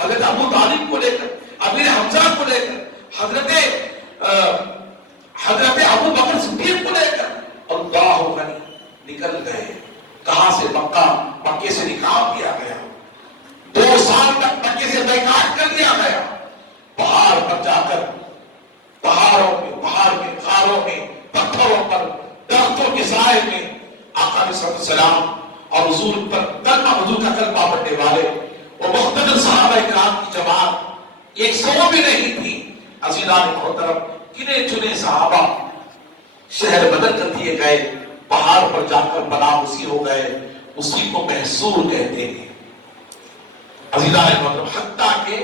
حضرت ابو طالب کو لے کر، امیر حمزہ کو لے کر، حضرت ابو بکر صدیق کو لے کر اللہ غنی نکل گئے. کہاں سے؟ مکے سے نکال دیا گیا. 2 سال تک مکے سے بیکاٹ کر دیا گیا. پہاڑ پر جا کر، پہاڑ میں غاروں میں، پتھروں پر، درختوں کے سائے میں آقا علیہ السلام اور حضور پر کلمہ، حضور کا کلمہ پڑھنے والے وہ مختلف صحابہ کرام کی جماعت 100 بھی نہیں تھی. عزیزان محترم، گنے چنے صحابہ شہر بدل کر دیے گئے، پہاڑ پر جا کر بناوسی ہو گئے. اسی کو محصور کہتے ہیں. عزیزان محترم، حتیٰ کہ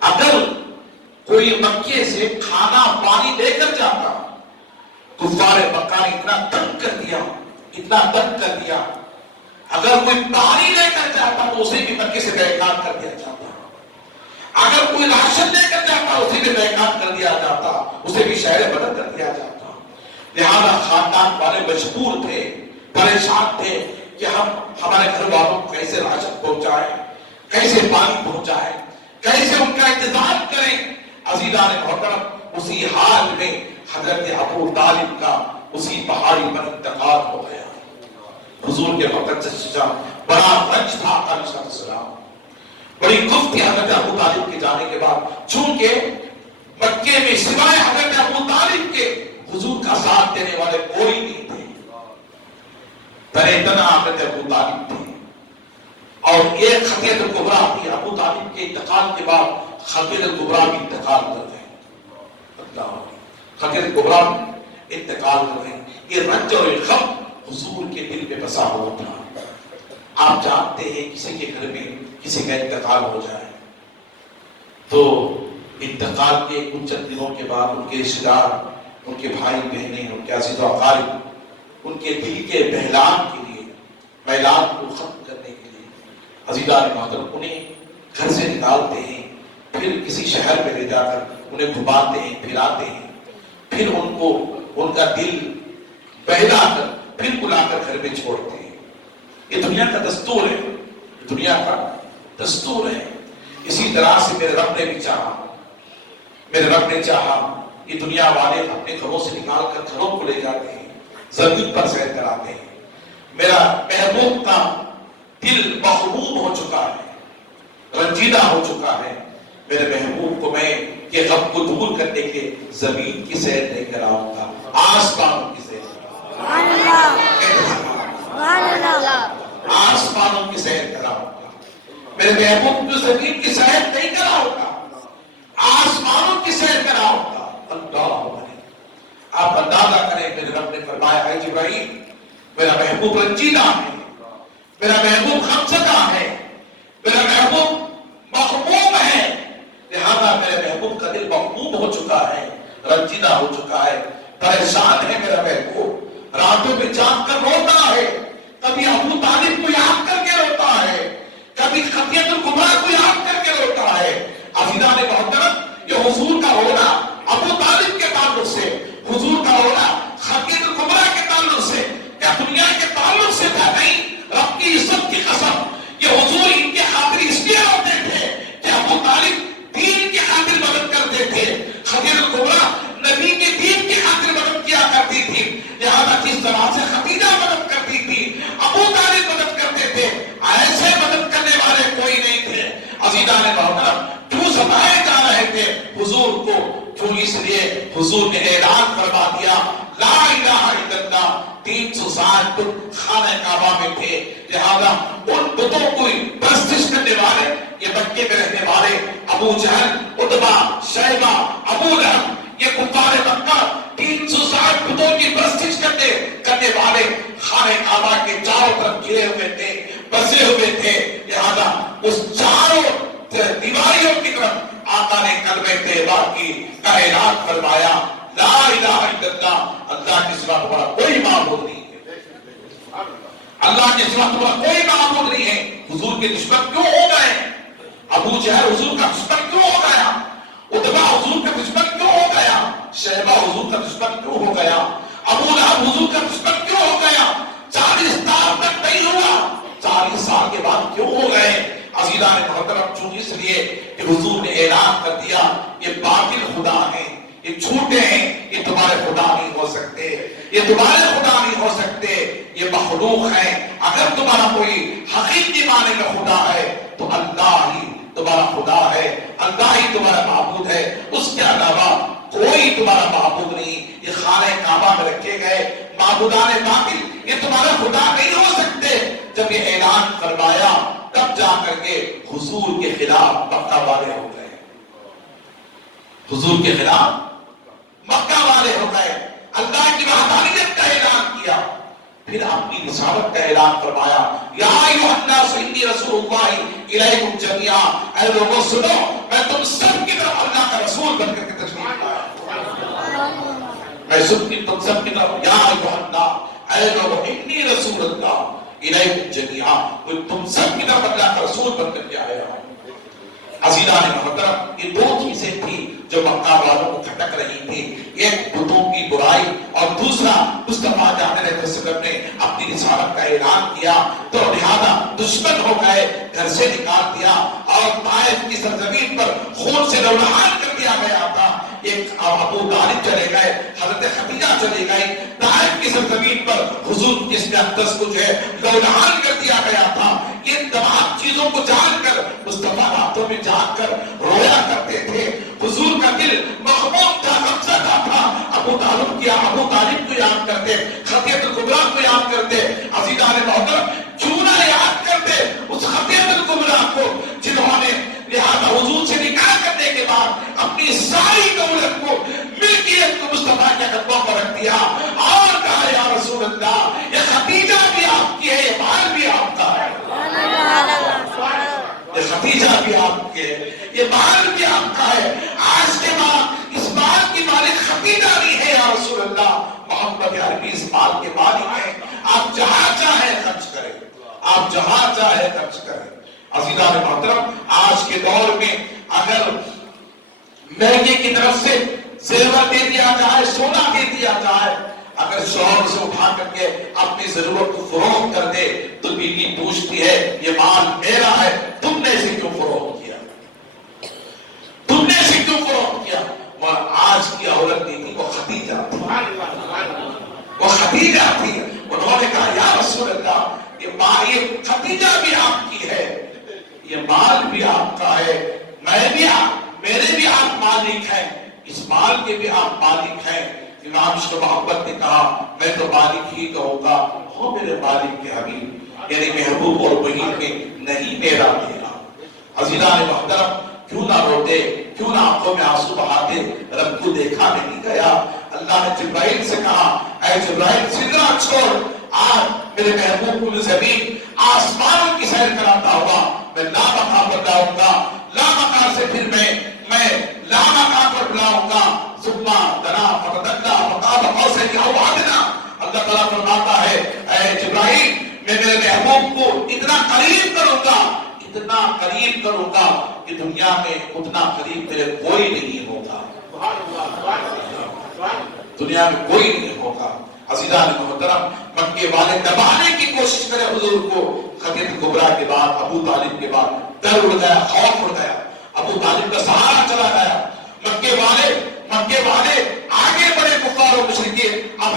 اگر کوئی مکے سے کھانا پانی لے کر جاتا، کفار مکہ نے اتنا تنگ کر دیا، اتنا تنگ کر دیا، اگر کوئی پانی لے کر جاتا تو اسے بھی مکے سے بیکار کر دیا جاتا. اگر کوئی راشن لے کر جاتا اسے بھی بیکار کر دیا جاتا، اسے بھی شہر بدل کر دیا جاتا. لہذا خاندان والے مجبور تھے، پریشان تھے کہ ہم ہمارے گھر والوں کو کیسے راشن پہنچائیں، کیسے پانی پہنچائیں، کیسے ان کا انتظام کریں. عزیزان محترم، اسی حال میں حضرت ابو طالب کا اسی پہاڑی پر انتقال ہو گیا. حضور کے مقدس چچا بڑا رنج تھا آقا علیہ السلام، بڑی کفت تھی حضرت ابو طالب کے جانے کے بعد. چونکہ مکے میں سوائے حضرت ابو طالب کے حضور کا ساتھ دینے والے کوئی نہیں تھے. تنہ تنہا حضرت ابو طالب تھے. اور ایک خطیت الکبریٰ تھی، ابو طالب کے انتقال کے بعد خطیت الکبریٰ بھی انتقال کر گئے. خطیت الکبریٰ بھی انتقال کر گئے. یہ رنج اور غم حضور کے دل میں بسا ہوا تھا. آپ جانتے ہیں کسی کے گھر میں کسی کا انتقال ہو جائے تو انتقال کے کچھ چند دنوں کے بعد ان کے رشتہ دار، ان کے بھائی بہنیں، ان کے عزیز و اقارب ان کے دل کے بہلان کے لیے، میلان کو ختم کرنے کے لیے عزیزان محترم انہیں گھر سے نکالتے ہیں، پھر کسی شہر میں لے جا کر انہیں گھماتے ہیں، پھراتے ہیں، پھر ان کو ان کا دل بہلا کر پھر بلا کر گھر میں چھوڑتے ہیں. یہ دنیا کا دستور ہے، دنیا کا دستور ہے. اسی طرح سے میرے رب نے بھی چاہا، میرے رب نے چاہا یہ دنیا والے اپنے گھروں سے نکال کر گھروں کو لے جاتے ہیں، زمین پر سیر کراتے ہیں. میرا محبوب کا دل مغموم ہو چکا ہے، رنجیدہ ہو چکا ہے. میرے محبوب کو میں یہ غم کو دور کرنے کے زمین کی سیر نہیں کراؤں گا، آسمانوں کی سیر آسمانوں کی سیر کراؤں گا. میرے محبوب کو زمین کی سیر نہیں کراؤں گا، آسمانوں کی سیر کراؤں گا. اللہ، آپ اندازہ کریں میرے رب نے فرمایا ہے جبرائیل میرا محبوب رنجیدہ ہے، میرا محبوب غمزدہ ہے، میرا محبوب مغموم ہے. لہذا میرے محبوب کا دل مغموم ہو چکا ہے، رنجیدہ ہو چکا ہے، پریشان ہے. میرا محبوب راتوں میں جاگ کر روتا ہے، کبھی ابو طالب کو یاد کر کے روتا ہے، کبھی خطیت الکبریٰ کو یاد کر کے روتا ہے. عزیزان محترم، یہ حضور کا رونا ابو طالب کے تعلق سے، حضور کا رونا خطیت الکبریٰ کے تعلق سے، کیا دنیا کے تعلق سے تھا؟ نہیں. رب کی عزت کی قسم، یہ حضور ان کے خاطر اس لیے روتے تھے کہ ابو طالب دین کی خاطر مدد کرتے تھے، خطیت الکبریٰ نبی کے دین کی خاطر مدد کیا کرتی تھی. لہذا جس طرح سے خدیجہ مدد کرتی تھی، ابو طالب مدد کرتے تھے، ایسے مدد کرنے والے کوئی نہیں تھے. عزیزان محترم، کیوں ستائے جا رہے تھے حضور کو؟ کیوں؟ اس لیے حضور نے اعلان فرما دیا لا الہ الا اللہ. 360 بت خانہ کعبہ میں تھے، لہذا ان بتوں کو پرستش کرنے والے، یہ مکے میں رہنے والے ابو جہل، عتبہ، شیبہ، ابو لہب، یہ کفار مکہ 360 بتوں کی پرستش کرنے والے خانہ کعبہ کے چاروں طرف گھرے ہوئے تھے، بسے ہوئے تھے. لہذا اس چاروں دیواریوں کی طرف آقا نے کلمہ طیبہ کی کا اعلان فرمایا لا الہ الا اللہ. اللہ کے سوا تمہارا کوئی معبود نہیں ہے، اللہ کے سوا تمہارا کوئی معبود نہیں ہے. حضور کے دشمن کیوں ہو گئے؟ ابو جہل حضور کا دشمن کیوں ہو گیا؟ عتبہ حضور کا دشمن کیوں ہو گیا؟ شیبہ حضور کا دشمن کیوں ہو گیا؟ ابو لہب حضور کا دشمن کیوں ہو گیا؟ 40 سال تک نہیں ہوا، 40 سال کے بعد کیوں ہو گئے؟ عزیزان محترم چون اس لیے کہ حضور نے اعلان کر دیا یہ باطل خدا ہیں، یہ جھوٹے ہیں، یہ تمہارے خدا نہیں ہو سکتے، یہ تمہارے خدا نہیں ہو سکتے، یہ مخلوق ہیں۔ اگر تمہارا کوئی حقیقی معنی میں خدا ہے تو اللہ ہی تمہارا خدا ہے، اللہ ہی تمہارا معبود ہے، اس کے علاوہ کوئی تمہارا معبود نہیں۔ یہ خانہ کعبہ میں رکھے گئے معبودان باطل یہ تمہارا خدا نہیں ہو سکتے۔ جب یہ اعلان فرمایا تب جا کر کے حضور کے خلاف مکہ والے ہو گئے، حضور کے خلاف مکہ والے ہو گئے، اللہ کی وحدانیت کا اعلان کیا، پھر اپنی رسالت کا اعلان فرمایا، یا ایھا الناس انی رسول اللہ الیکم جمیعا، اے لوگوں سنو میں تم سب کی طرف اللہ کا رسول بن کر کے تشریف لایا ہوں، میں تم سب کی طرف یا ایھا الناس، اے لوگوں انی رسول اللہ الیکم جمیعا، تم سب کی طرف اللہ کا رسول بن کر کے آیا ہوں۔ عزیزان محترم یہ دو چیزیں تھی جو مکہ والوں کو کھٹک رہی تھی، ایک بتوں کی برائی اور دوسرا مصطفیٰ جان علیہ السلام نے اپنی رسالت کا اعلان کیا تو لہذا دشمن ہو گئے، گھر سے نکال دیا اور طائف کی سرزمین پر خون سے لہولہان کر دیا گیا تھا۔ ایک ابو طالب چلے گئے، حضرت خدیجہ چلے گئی، طائف کی سرزمین پر حضور جس کے اقدس کو جو ہے لہولہان کر دیا گیا تھا۔ یہ تمام چیزوں کو جان کر مصطفیٰ راتوں میں جاگ کر رویا کرتے تھے، حضور کا دل مغموم تھا، غمزدہ تھا، ابو طالب کو یاد کرتے، خطیۃ الکبریٰ کو یاد کرتے، عزیزان محترم کیوں نہ یاد کرتے اس خطیۃ الکبریٰ کو جنہوں نے لہذا حضور سے نکاح کرنے کے بعد اپنی ساری دولت کو ملکیت کو مصطفیٰ کے قدموں پر رکھ دیا اور کہا یا رسول اللہ یہ خدیجہ بھی آپ کی ہے، یہ مال بھی آپ کا ہے، یہ خدیجہ بھی آپ کے ہے، یہ مال بھی آپ کا ہے، آج کے بعد اس مال کی مالک خدیجہ نہیں ہے یا رسول اللہ، محمد عربی اس مال کے مالک ہیں، آپ جہاں چاہے خرچ کریں، آپ جہاں چاہے خرچ کریں۔ عزیزان محترم آج کے دور میں اگر مہنگے کی طرف سے زیور دے دیا جائے، سونا دے دیا جائے، اگر شوہر سے اٹھا کر کے اپنی ضرورت کو فروخت کر دے تو بیوی پوچھتی ہے یہ مال میرا ہے، تم نے اسے کیوں فروخت کیا، تم نے اسے کیوں فروخت کیا؟ اور آج کی عورت نہیں تھی، وہ خدیجہ تھی، وہ خدیجہ تھی، انہوں نے کہا یا رسول اللہ یہ خدیجہ بھی آپ کی ہے، یہ مال بھی آپ کا ہے، میرے بھی آپ مالک ہیں، اس مال کے بھی آپ مالک ہیں۔ امام شاہ محبت نے کہا میں تو مالک ہی کہوں گا، ہو میرے مالک کے حبیب، یعنی محبوب اور بہین میں نہیں میرا میرا۔ عزیزان محترم کیوں نہ روتے، کیوں نہ آنکھوں میں آنسو بہاتے، رب کو دیکھا نہیں گیا؟ اللہ نے جبرائیل سے کہا اے جبرائیل سدرہ چھوڑ، آج میرے محبوب کو زمین آسمانوں کی سیر کراتا ہوا میں لامکان پر لاؤں گا، لامکان سے پھر میں لامکان پر بلاؤں گا، ثم دنا فتدلا فقاب قوسین او ادنی۔ اللہ تعالیٰ فرماتا ہے اے جبرائیل میں میرے محبوب کو اتنا قریب کروں گا، اتنا قریب کروں گا کہ دنیا میں اتنا قریب میرے کوئی نہیں ہوگا، دنیا میں کوئی نہیں ہوگا۔ عزیزان محترم مکے والے دبانے کی کوشش کرے حضور کو، خطیۃ الکبریٰ کے بعد ابو طالب کے بعد ڈر اڑ گیا، خوف اڑ گیا، ابو طالب کا سہارا چلا گیا، مکے والے آگے بڑے کفار و مشرکین، اب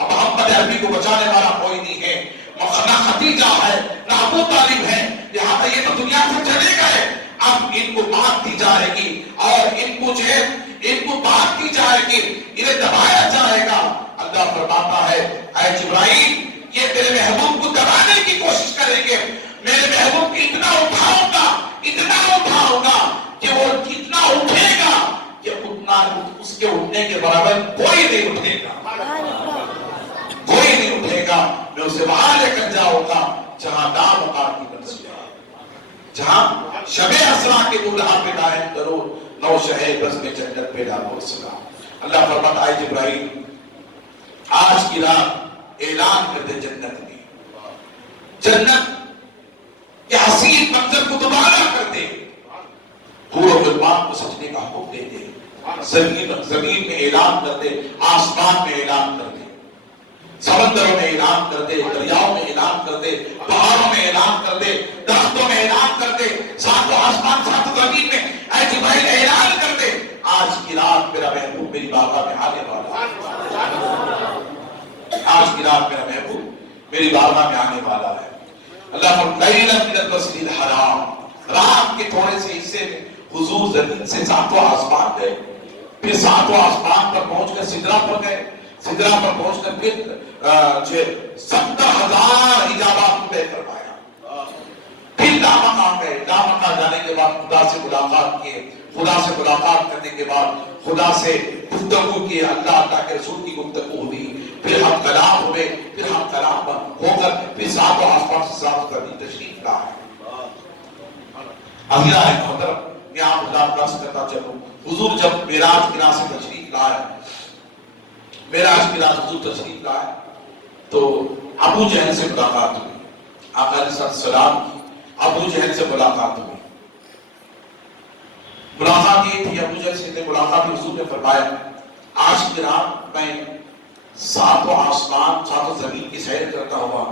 محمد عربی کو بچانے والا کوئی نہیں ہے، نہ خدیجہ ہے نہ ابو طالب ہے، لہٰذا یہ تو دنیا سے چلے گئے، اب ان کو مات دی جائے گی اور ان کو بات کی جائے گی، انہیں دبایا جائے گا۔ اللہ فرماتا ہے اے جبرائیل یہ تیرے محبوب کو دبانے کی کوشش کریں گے، میرے محبوب کی اتنا اٹھاؤں گا کہ وہ جتنا اٹھے گا کہ اتنا اس کے اٹھنے کے برابر کوئی نہیں اٹھے گا، میں اسے وہاں لے کر جاؤں گا جہاں نامقام کی منزل ہے، جہاں شب اسرا کے دولہا پہ دائم کرو، نو شہے بس میں جنت پہ ڈالو سلام۔ اللہ فرماتا ہے جبرائیل آج کی رات اعلان کر دے جنت میں، جنت کے حسین منظر کو دوبارہ کر دے، حور و غلمان کو سجدے کا حکم دے دے، زمین میں اعلان کر دے، آسمان میں اعلان کر دے، سمندروں میں اعلان کر دے، دریاؤں میں اعلان کر دے، پہاڑوں میں اعلان کر دے، درختوں میں اعلان کر دے، ساتوں آسمان ساتوں زمین میں اے جبرائیل اعلان کر دے، آج کی رات میرا محبوب میری بارگاہ میں آنے والا ہے، آج کی رات میرا محبوب میری بارگاہ میں آنے والا ہے۔ اللہ لیلا من المسجد الحرام، رات کے تھوڑے سے حصے میں حضور زمین سے ساتوں آسمان گئے، پھر ساتوں آسمان پر پہنچ کر سدرہ پر گئے، سدرہ پر پہنچ کر پھر 70,000 ایجابات کو طے فرمایا، پھر لامکاں گئے، لامکاں جانے کے بعد خدا سے ملاقات کیے، خدا سے ملاقات کرنے کے بعد خدا سے گفتگو کی، اللہ کے رسول کی گفتگو ہوئی، پھر ہم کلام ہوئے، پھر ہم کلام ہو کر پھر ساتوں آسمان سے ساتوں زمین تشریف لائے۔ اگلا ہے محترم، میں آپ خدا عرض کرتا چلوں، حضور جب معراج کی رات سے تشریف لائے، معراج کی رات حضور تشریف لائے تو ابو جہل سے ملاقات ہوئی، آقا علیہ السلام کی ابو جہل سے ملاقات ہوئی۔ ملاقات یہ تھی، ابو جہل سے ملاقات حضور نے فرمایا آج کی رات میں ساتوں آسمان ساتوں زمین کی سیر کرتا ہوا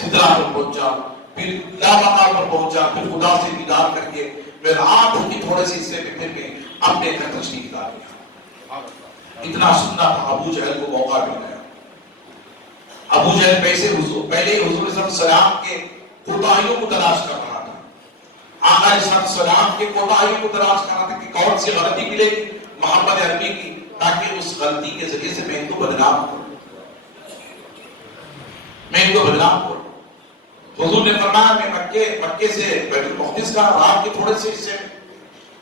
سدرہ پر پہنچا، پھر لامکاں پر پہنچا، پھر خدا سے دیدار کر کے میں رات کی تھوڑے سے حصے میں پھر کے اپنے گھر تشریف لا گیا۔ اتنا سننا تھا، ابو جہل کو موقع مل گیا۔ ابو جہل پہلے ہی حضور صلی اللہ علیہ وسلم کے کوتاہیوں کو تلاش کر رہا تھا، آقا علیہ السلام کے کوتاہیوں کو تلاش کر رہا تھا کہ کون سی غلطی ملے گی محمد عربی کی، تاکہ اس غلطی کے ذریعے سے میں ان کو بدنام کروں، میں ان کو بدنام کروں۔ حضور نے فرمایا میں مکے سے بیت المقدس کا رات کے تھوڑے سے حصے میں،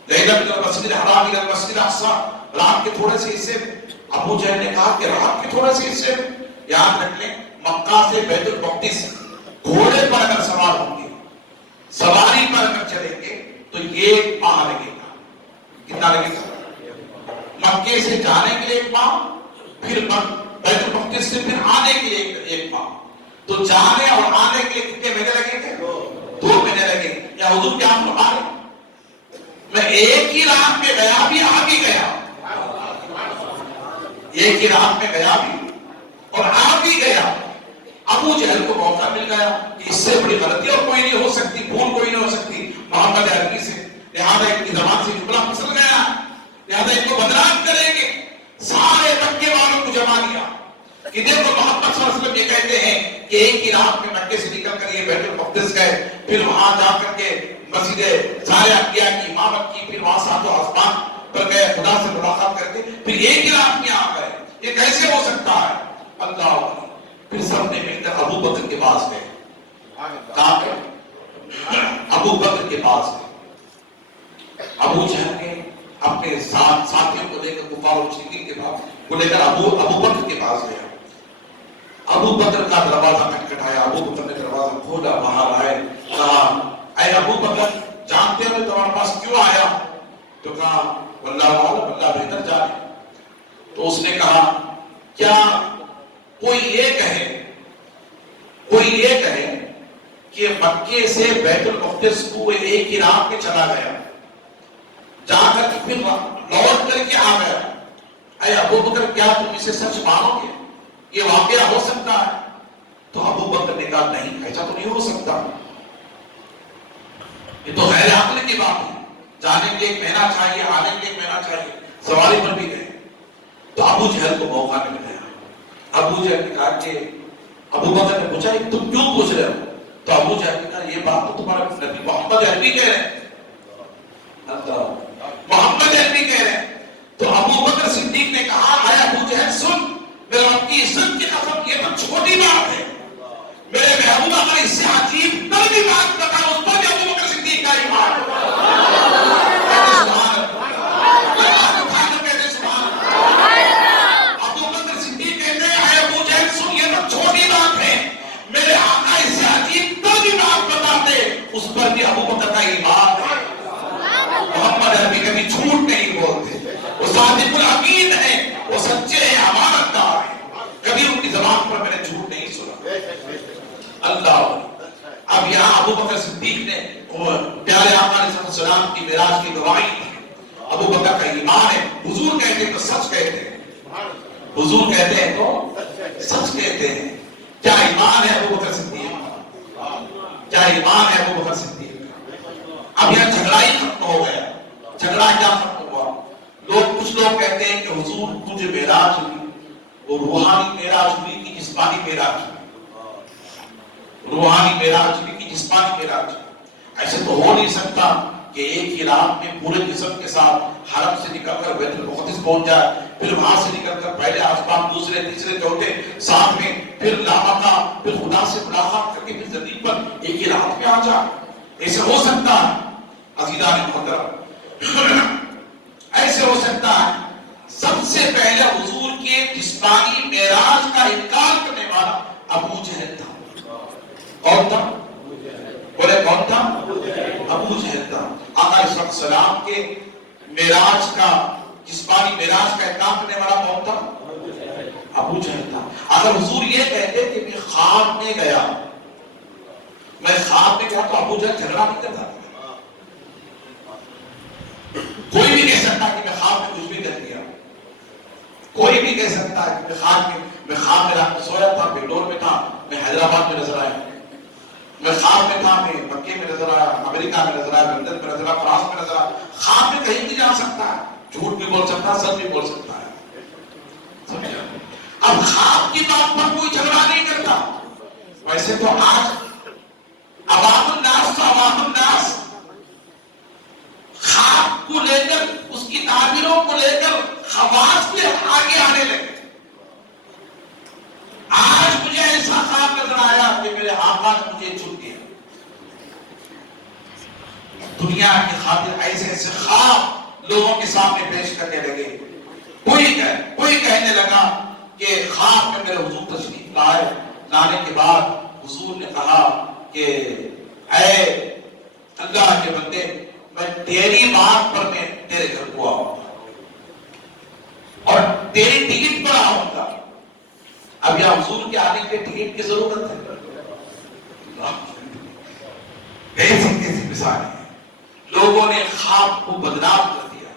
لیلا من المسجد الحرام الى المسجد الاقصی، رات کے تھوڑے سے حصے میں۔ ابو جہل نے کہا کہ رات کے تھوڑے سے حصے میں، یاد رکھ لیں مکہ سے بیت المقدس گھوڑے پر اگر سوار ہوں گے، سواری پر اگر چلیں گے تو یہ ماہ لگے گا۔ کتنا لگے گا؟ مکے سے جانے کے لیے ایک ماہ، پھر بیت المقدس سے پھر آنے کے لیے ایک ماہ، تو جانے اور آنے کے لیے کتنے مہینے لگیں گے؟ 2 مہینے لگیں گے۔ یا حضور کیا ہم فرمائے میں ایک ہی رات میں گیا بھی آ بھی گیا، ایک ہی رات میں گیا بھی اور آ بھی گیا۔ ابو جہل کو موقع مل گیا کہ اس سے بڑی غلطی اور کوئی نہیں ہو سکتی، بھول کوئی نہیں ہو سکتی محمد عربی سے، لہذا ان کی زبان سے جملہ پھسل گیا، لہذا ان کو بدنام کریں گے۔ سارے مکے والوں کو جما دیا کہ دیکھو محمد صلی اللہ علیہ وسلم یہ کہتے ہیں کہ ایک ہی رات میں مکے سے نکل کر یہ بیت المقدس گئے، پھر وہاں جا کر کے مسجد سارے انبیاء کی امامت کی، پھر وہاں ساتوں آسمان پر گئے خدا سے ملاقات کر کے، پھر ایک ہی رات میں آ گئے، یہ کیسے ہو سکتا ہے؟ اللہ علیہ۔ پھر سب نے مل کر ابو بکر کے پاس گئے، کہاں گئے؟ ابو بکر کے پاس گئے۔ ابو جہل نے اپنے ساتھیوں کو لے کر کفار و مشرکین کے پاس کو لے کر ابو بکر کے پاس گیا۔ ابو بکر کا دروازہ کھٹکھٹایا، ابو بکر نے دروازہ کھولا، باہر آئے، کہا اے ابو بکر جانتے ہو تمہارے پاس کیوں آیا؟ تو کہا واللہ عالم، اللہ بہتر جانے۔ تو اس نے کہا کیا کوئی یہ کہے کہ مکے سے بیت المقدس کو ایک ہی رات میں چلا گیا، جا کر پھر لوٹ کر کے آ گیا، اے ابو بکر کیا تم اسے سچ مانو گے؟ یہ واقعہ ہو سکتا ہے؟ تو ابو بکر نے کہا نہیں، ایسا تو نہیں ہو سکتا، یہ تو غیر عقل کی بات ہے، جانے کے 1 مہینہ چاہیے، آنے کے 1 مہینہ چاہیے، سواری پر بھی گئے۔ تو ابو جہل کو موقع مل گیا۔ ابو جہل نے کہا کہ ابو بکر نے پوچھا تم کیوں پوچھ رہے ہو؟ تو ابو جہل نے کہا یہ بات تو تمہارے نبی محمد عربی کہہ رہے ہیں، محمد عربی کہہ رہے ہیں۔ تو ابو بکر صدیق نے کہا اے ابو جہل سن، میرے رب کی عزت کی قسم یہ تو چھوٹی بات ہے، میرے محبوب اگر اس سے عجیب تر بھی بات بتا اس پر بھی ابو بکر صدیق کا ایمان۔ اس پر بھی ابو بکر کا ایمان ہے۔ محمد عربی کبھی جھوٹ نہیں بولتے، وہ صادق الامین ہے، وہ سچے ہیں، امانت دار ہیں، کبھی ان کی زبان پر میں نے جھوٹ نہیں سنا۔ اللہ۔ اب یہاں ابو بکر صدیق نے پیارے آقا علیہ السلام کی معراج کی گواہی دی، ابو بکر کا ایمان ہے، حضور کہتے ہیں تو سچ کہتے ہیں، حضور کہتے ہیں تو سچ کہتے ہیں. کیا ایمان ہے ابو بکر صدیق؟ کیا ایمان ہے ابو بکر صدیق؟ اب یہاں جھگڑا ہی ختم ہو گیا. جھگڑا کیا ختم ہوا؟ کچھ لوگ کہتے ہیں کہ حضور تجھے معراج ہوئی، وہ روحانی معراج ہوئی کہ جسمانی معراج ہوئی؟ روحانی معراج ہوئی کہ جسمانی معراج ہوئی؟ ایسے تو ہو نہیں سکتا کہ ایک ہی رات میں پورے جسم کے ساتھ حرم سے نکل کر بیت المقدس پہنچ جائے، پھر وہاں سے نکل کر پہلے آسمان، دوسرے، تیسرے، چوتھے، ساتھ میں پھر لامکہ، پھر خدا سے ملاقات کر کے پھر زمین پر ایک ہی رات میں آ جائے. ایسے ہو سکتا ہے؟ عزیزان محترم، ایسے ہو سکتا ہے. سب سے پہلے حضور کے جسمانی معراج کا انکار کرنے والا ابو جہل تھا. کون تھا؟ بولے کون تھا؟ ابو جہل تھا. آقا علیہ السلام کے معراج کا، جسمانی معراج کا انکار کرنے والا کون تھا؟ ابو جہل تھا. اگر حضور یہ کہتے کہ میں خواب میں گیا، میں خواب میں گیا، تو ابو جہل جھگڑا نہیں کرتا. کوئی بھی کہہ سکتا ہے کہ میں خواب میں کچھ بھی کر دیا. کوئی بھی کہہ سکتا ہے کہ میں خواب میں رات میں سویا تھا، بنگلور میں تھا، میں حیدرآباد میں نظر آیا. میں خواب میں تھا، میں مکے میں نظر آیا، امریکہ میں نظر آیا، لندن میں نظر آیا، فرانس میں نظر آیا. خواب میں کہیں بھی جا سکتا ہے، جھوٹ بھی بول سکتا ہے، سچ بھی بول سکتا ہے. اب خواب کی بات پر کوئی جھگڑا نہیں کرتا. ویسے تو آج عوام الناس خواب کو لے کر، اس کی تعبیروں کو لے کر خواص پہ آگے آنے لگے. آج مجھے ایسا خواب نظر آیا کہ میرے آقا نے مجھے چن دیا. دنیا کی خاطر ایسے ایسے خواب لوگوں کے سامنے پیش کرنے لگے. کوئی کہنے لگا کہ خواب میں میرے حضور تشریف لانے کے بعد حضور نے کہا کہ اے اللہ کے بندے، میں تیری بات پر میں تیرے گھر کو آؤں گا اور تیری ٹکٹ پر آؤں گا. اب یا حضور کے آنے کے ٹکٹ کی ضرورت ہے؟ ایسی مثال ہے. لوگوں نے خواب کو بدنام کر دیا.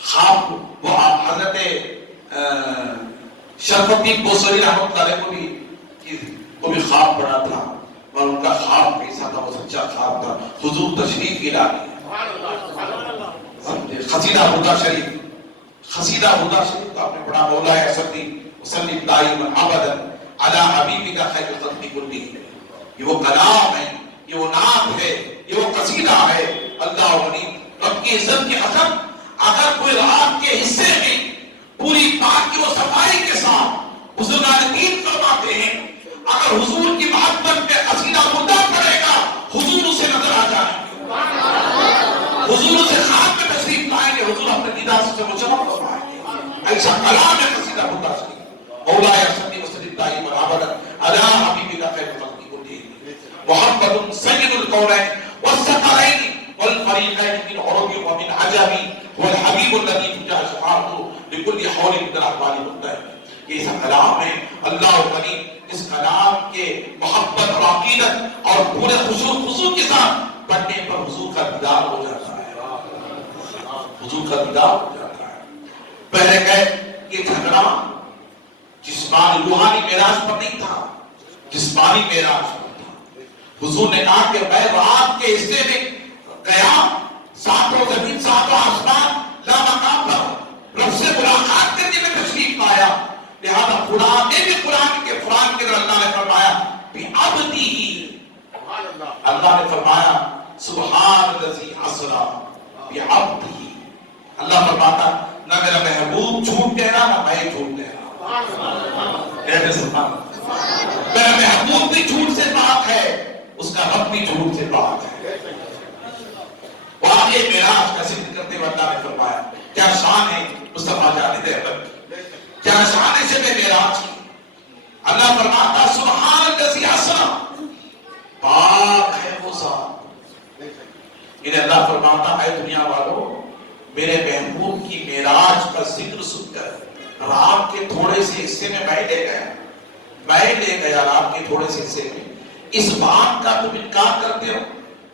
خواب کو، وہ حضرت شرف الدین بوصری رحمۃ اللہ علیہ کو بھی خواب پڑا تھا، اور ان کا خواب کیسا تھا؟ وہ سچا خواب تھا. حضور تشریف کی لائی. قصیدہ ہدا شریف تو آپ نے پڑھا، مولا اسدی وسلم دائما ابدا علی حبیبک خیر الخلق کلہم. یہ وہ کلام ہے، یہ وہ نعت ہے، یہ وہ قصیدہ ہے. اللہ ولی رب کی عزت کی قسم، اگر کوئی رات کے حصے میں پوری پاکی و صفائی کے ساتھ بزرگان دین فرماتے ہیں، اگر حضور کی محبت پہ قصیدہ مدہ پڑے گا، حضور اسے نظر آ جائیں گے، حضور اسے خواب میں تشریف لائیں گے، حضور اپنے دیدار سے مشرف فرمائیں گے. ایسا کلام ہے قصیدہ مدہ شریف. مولا صلی وسلم دائما ابدا علی حبیبک خیر الخلق کلہم محمد سید الکونین والثقلین والفریقین من عرب ومن عجم هو الحبیب الذی تجاہ شفاعته لكل حول من الاحوال منتهى. یہ ایسا کلام ہے اللہ ولی. اس کلام کے محبت اور عقیدت اور پورے خضوع کے ساتھ پڑھنے پر حضور کا دیدار ہو جاتا ہے. حضور کا دیدار ہو جاتا ہے. پہلے کہ یہ جھگڑا جسمانی روحانی معراج پر نہیں تھا، جسمانی معراج پر تھا. حضور نے کہا کہ میں رات کے حصے میں گیا، ساتوں زمین ساتوں آسمان لامکان پر رب سے ملاقات کرنے میں تشریف آیا. لہذا قرآن نے بھی قرآن کے اندر اللہ نے فرمایا بعبدہ، اللہ نے فرمایا سبحان الذی اسری بعبدہ. اللہ فرماتا نہ میرا محبوب جھوٹ کہہ رہا، نہ میں جھوٹ کہہ رہا. میرا محبوب بھی جھوٹ سے پاک ہے، اس کا رب بھی جھوٹ سے پاک ہے. وہاں یہ معراج کا ذکر کرتے ہوئے اللہ نے فرمایا کیا شان ہے مصطفیٰ جانب احمد کی، کیا شان ہے شب معراج کی. اللہ فرماتا سبحان الذی اسری، پاک ہے وہ ذات. انہیں اللہ فرماتا ہے دنیا والوں، میرے محبوب کی معراج کا ذکر سن کر رات کے تھوڑے سے حصے میں میں لے گیا رات کے تھوڑے سے حصے میں. اس بات کا تم انکار کرتے ہو،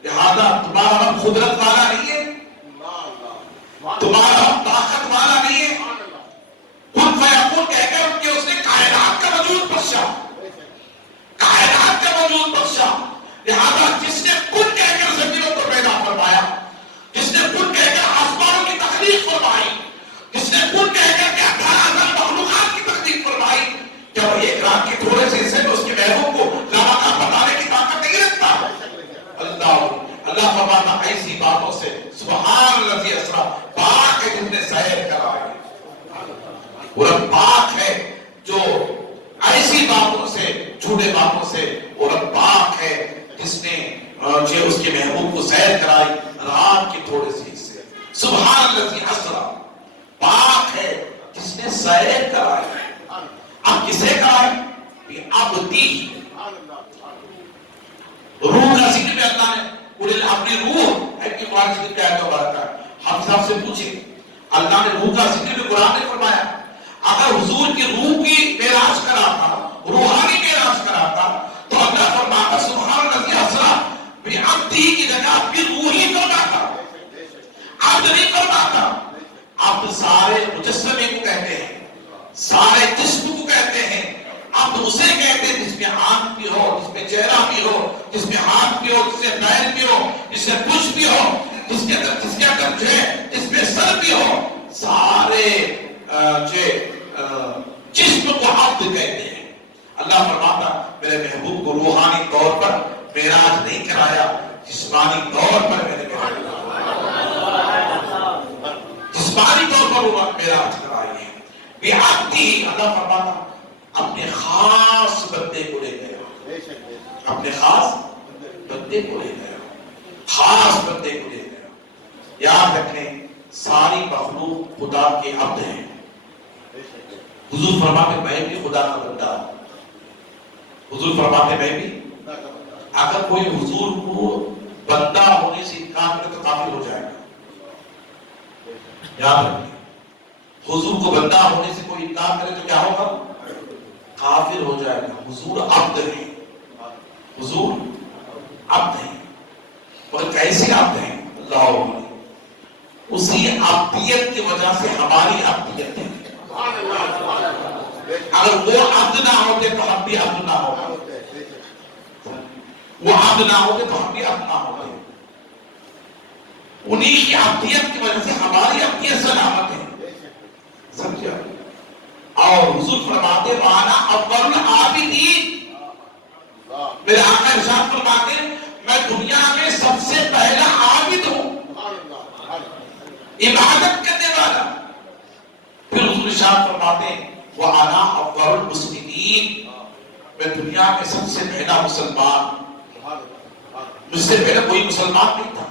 لہذا تمہارا رب قدرت والا نہیں ہے، تمہارا رب طاقت والا نہیں ہے. کن فیکون کہہ کر کہ اس نے کائنات وجود بخشا. لہذا جس نے کن کہہ کر زمینوں کو پیدا فرمایا, جس نے کن کہہ کر آسمانوں کی تخلیق فرمائی, جس نے کن کہہ کر کے 18,000 مخلوقات کی تخلیق فرمائی, کیا وہ ایک رات کے تھوڑے سے حصے میں اس کے محبوب کو لامکان بتانے کی طاقت نہیں رکھتا؟ اللہ فرماتا ایسی باتوں سے سبحان الذی اسریٰ, پاک ہے جس نے سیر کرائے. وہ رب پاک ہے جو ایسی باتوں سے, جھوٹے باتوں سے, وہ رب پاک ہے جس نے جو اس کے محبوب کو سیر کرائی رات کے تھوڑے سے حصے. سبحان الذی اسریٰ, پاک ہے جس نے سیر کرائی. اب کسے کرائی؟ عبدی. روح کا ذکر میں اللہ نے اپنی روح ہے کہ قرآن ذکر کا ہے تو برکہ ہے. ہم صاحب سے پوچھیں, اللہ نے روح کا ذکر میں قرآن نے فرمایا, اگر حضور کی روح کی معراج کراتا, روحانی معراج کراتا, تو اللہ فرماتا سبحان الذی اسریٰ بعبدہ کی جگہ پھر روح ہی فرماتا, عبد نہیں فرماتا. عبد سارے مجسمے کو کہتے ہیں, سارے جسم کو کہتے ہیں. عبد اسے کہتے ہیں جس میں آنکھ بھی ہو, جس میں چہرہ بھی ہو, جس میں ہاتھ بھی ہو, جس میں پیر بھی ہو, جس میں پشت بھی ہو, جس کے اندر جو ہے جس میں سر بھی ہو, سارے جسم کو عبد کہتے ہیں. اللہ فرماتا میرے محبوب کو روحانی طور پر معراج نہیں کرایا, جسمانی طور پر میں نے جسمانی طور پر معراج کرائی ہے. بعبدہ, اللہ فرماتا اپنے خاص بندے کو لے گیا, اپنے خاص بندے کو لے گیا, خاص بندے کو لے گیا. یاد رکھیں ساری مخلوق خدا کے عبد ہیں. حضور فرماتے میں بھی خدا کا بندہ ہوں. حضور فرماتے میں بھی, اگر کوئی حضور کو بندہ ہونے سے انکار کرے تو کافر ہو جائے گا. یاد رکھیں حضور کو بندہ ہونے سے کوئی انکار کرے تو کیا ہوگا؟ کافر ہو جائے گا. حضور عبد ہے, حضور عبد ہے. اور کیسے عبد ہیں؟ اللہ اسی عبدیت کی وجہ سے ہماری عبدیت ہے. اگر وہ عبد نہ ہوتے تو ہم بھی عبد نہ ہوتے, وہ عبد نہ ہوتے تو ہم بھی عبد نہ ہوتے. انہی کی عبدیت کی وجہ سے ہماری عبدیت سلامت ہے. سمجھا؟ اور حضور فرماتے وانا اول العابدین, میرے آقا ارشاد فرماتے میں دنیا میں سب سے پہلا عابد ہوں, عبادت کرنے والا. پھر حضور ارشاد فرماتے وانا اول المسلمین, میں دنیا میں سب سے پہلا مسلمان. مجھ سے پہلے کوئی مسلمان نہیں تھا,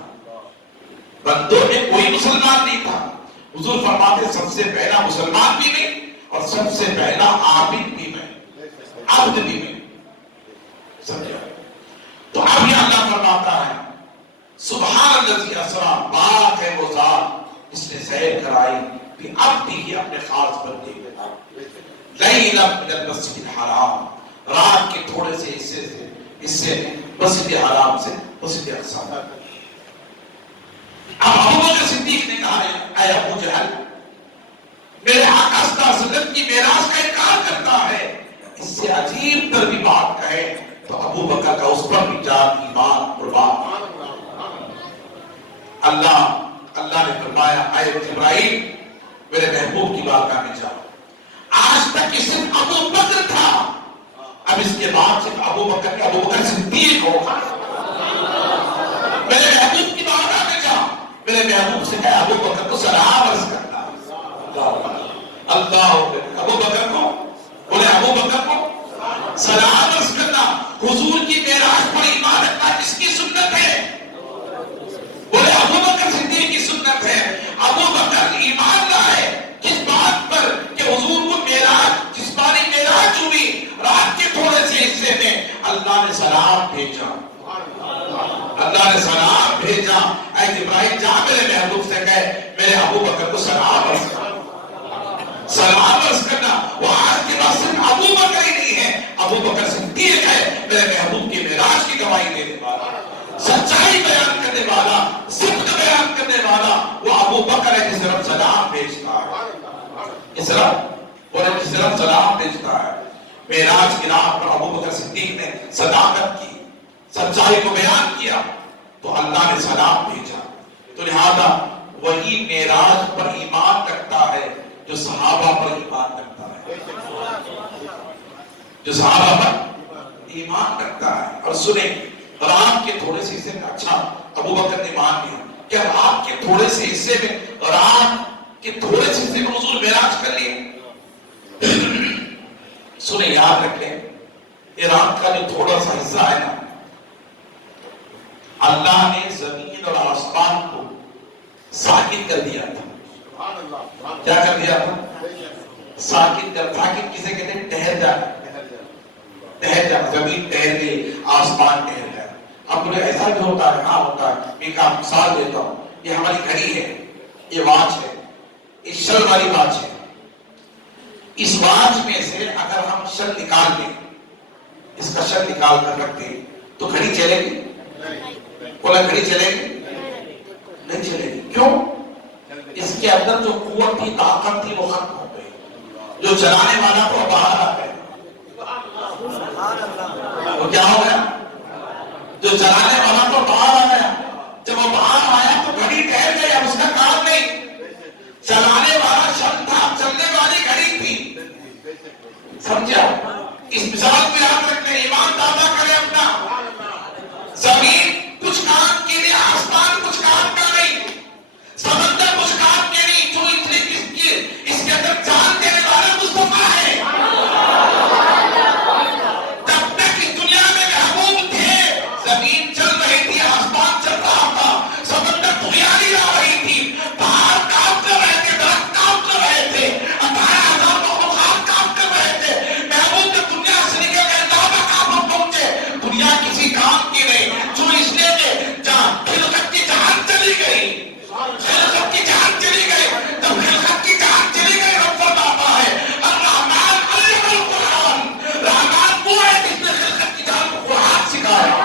بندوں میں کوئی مسلمان نہیں تھا. حضور فرماتے سب سے پہلا مسلمان بھی میں اور سب سے پہلا عابد بھی میں, عبد بھی میں. سمجھا؟ تو اب یہ اللہ فرماتا ہے سبحان الذی اسریٰ, پاک ہے وہ ذات جس نے سیر کرائی بعبدہ ہی, اپنے خاص بندے کے ساتھ. لیلا من المسجد الحرام, رات کے تھوڑے سے حصے میں مسجد حرام سے مسجد اقصی. اب ابو بکر صدیق نے کہا اے ابو جہل, میرے آقا صلی اللہ علیہ وسلم کی معراج کا انکار کرتا ہے, اس سے عجیب تر بھی بات کہے تو ابو بکر کا اس پر بھی جان ایمان قربان. اللہ نے فرمایا اے جبرائیل میرے محبوب کی بارگاہ میں جاؤ. آج تک یہ صرف ابو بکر تھا, اب اس کے بعد صرف ابو بکر صدیق ہوگا. میرے محبوب کی بارگاہ میں جاؤ, میرے محبوب سے کہا ابو بکر کو سلام عرض کرنا. اللہ ابو بکر کو بولے, ابو بکر کو سلام عرض کرنا. حضور کی معراج پر ایمان رکھنا کس کی سنت ہے؟ بولے ابو بکر صدیق کی سنت ہے. ابو بکر ایمان لائے کس بات پر کہ حضور کو معراج, جسمانی معراج ہوئی, رات کے تھوڑے سے حصے میں اللہ نے سلام بھیجا. اللہ نے سلام بھیجا, اے جبرائیل جا میرے محبوب سے کہے میرے ابو بکر کو سلام عرض کرنا. سلام عرض کرنا. وہ آج کے بعد صرف ابو بکر ہی نہیں ہے, ابو بکر صدیق ہے میرے محبوب کی معراج کی گواہی دینے والا, سچائی بیان کرنے والا, صدق بیان کرنے والا. وہ ابو بکر ہے جس طرف سلام بھیجتا ہے, اس طرف سلام بھیجتا ہے. معراج کی رات پر ابو بکر صدیق نے صداقت کی، سچائی کو بیان کیا تو اللہ نے سلام بھیجا. تو لہذا وہی معراج پر ایمان رکھتا ہے جو صحابہ پر ایمان رکھتا ہے، جو صحابہ پر ایمان رکھتا ہے. اور سنیں رات کے تھوڑے سے حصے میں، اچھا ابو بکر نے مان لیا کہ رات کے تھوڑے سے حصے میں، رات کے تھوڑے سے حصے میں حضور معراج کر لیے. سنیں یاد رکھیں یہ رات کا جو تھوڑا سا حصہ ہے نا، اللہ نے زمین اور آسمان کو ساکت کر دیا تھا. کیا کر دیا تھا؟ ساکت کر. ساکت کسے کہتے ہیں؟ ٹہر جانا. ٹہر جانا. زمین ٹہر گئی، آسمان ٹہر گیا. اب مجھے ایسا بھی ہوتا ہے، ہاں ہوتا ہے. ایک آپ مثال دیتا ہوں. یہ ہماری گھڑی ہے، یہ واچ ہے، یہ شل والی واچ ہے. اس واچ میں سے اگر ہم شل نکال لیں، اس کا شل نکال کر رکھ دیں تو گھڑی چلے گی؟ بولا گھڑی چلے گی؟ نہیں چلے گی. کیوں؟ اس کے اندر جو قوت تھی، طاقت تھی، وہ ختم ہو گئی. جو چلانے والا تو باہر آ گیا. وہ کیا ہو گیا؟ جو چلانے والا تو باہر آ گیا. جب وہ باہر آیا تو گھڑی ٹہر گئی. اب اس کا کام نہیں. چلانے والا شخص تھا، چلنے والی گھڑی تھی. سمجھا؟ اس مثال کو یاد رکھنے، ایمان تازہ کرے اپنا. زمین کچھ کام کے لیے، آسمان کچھ کام کا نہیں، سمندر کچھ کام کے نہیں. جو اس کے اندر جان دینے والا مصطفیٰ ہے. جب تک اس دنیا میں محبوب تھے، زمین چل رہی تھی، آسمان چل رہا تھا، سمندر بھیاری آ رہی تھی، پہاڑ کام کر رہے تھے، درخت کام کر رہے تھے، 18,000 مخلوقات کام کر رہے تھے. محبوب جب دنیا سے نکل گئے، اللہ کام پہنچے. دنیا کسی کام کی نہیں. جو اس لیے کہ خلقت کی جان چلی گئی، خلقت کی جان چلی گئی. جب خلقت کی جان چلی گئی، رب فرماتا ہے الرحمن علم القرآن. رحمان وہ ہے جس نے خلقت کی جان کو قرآن سکھایا.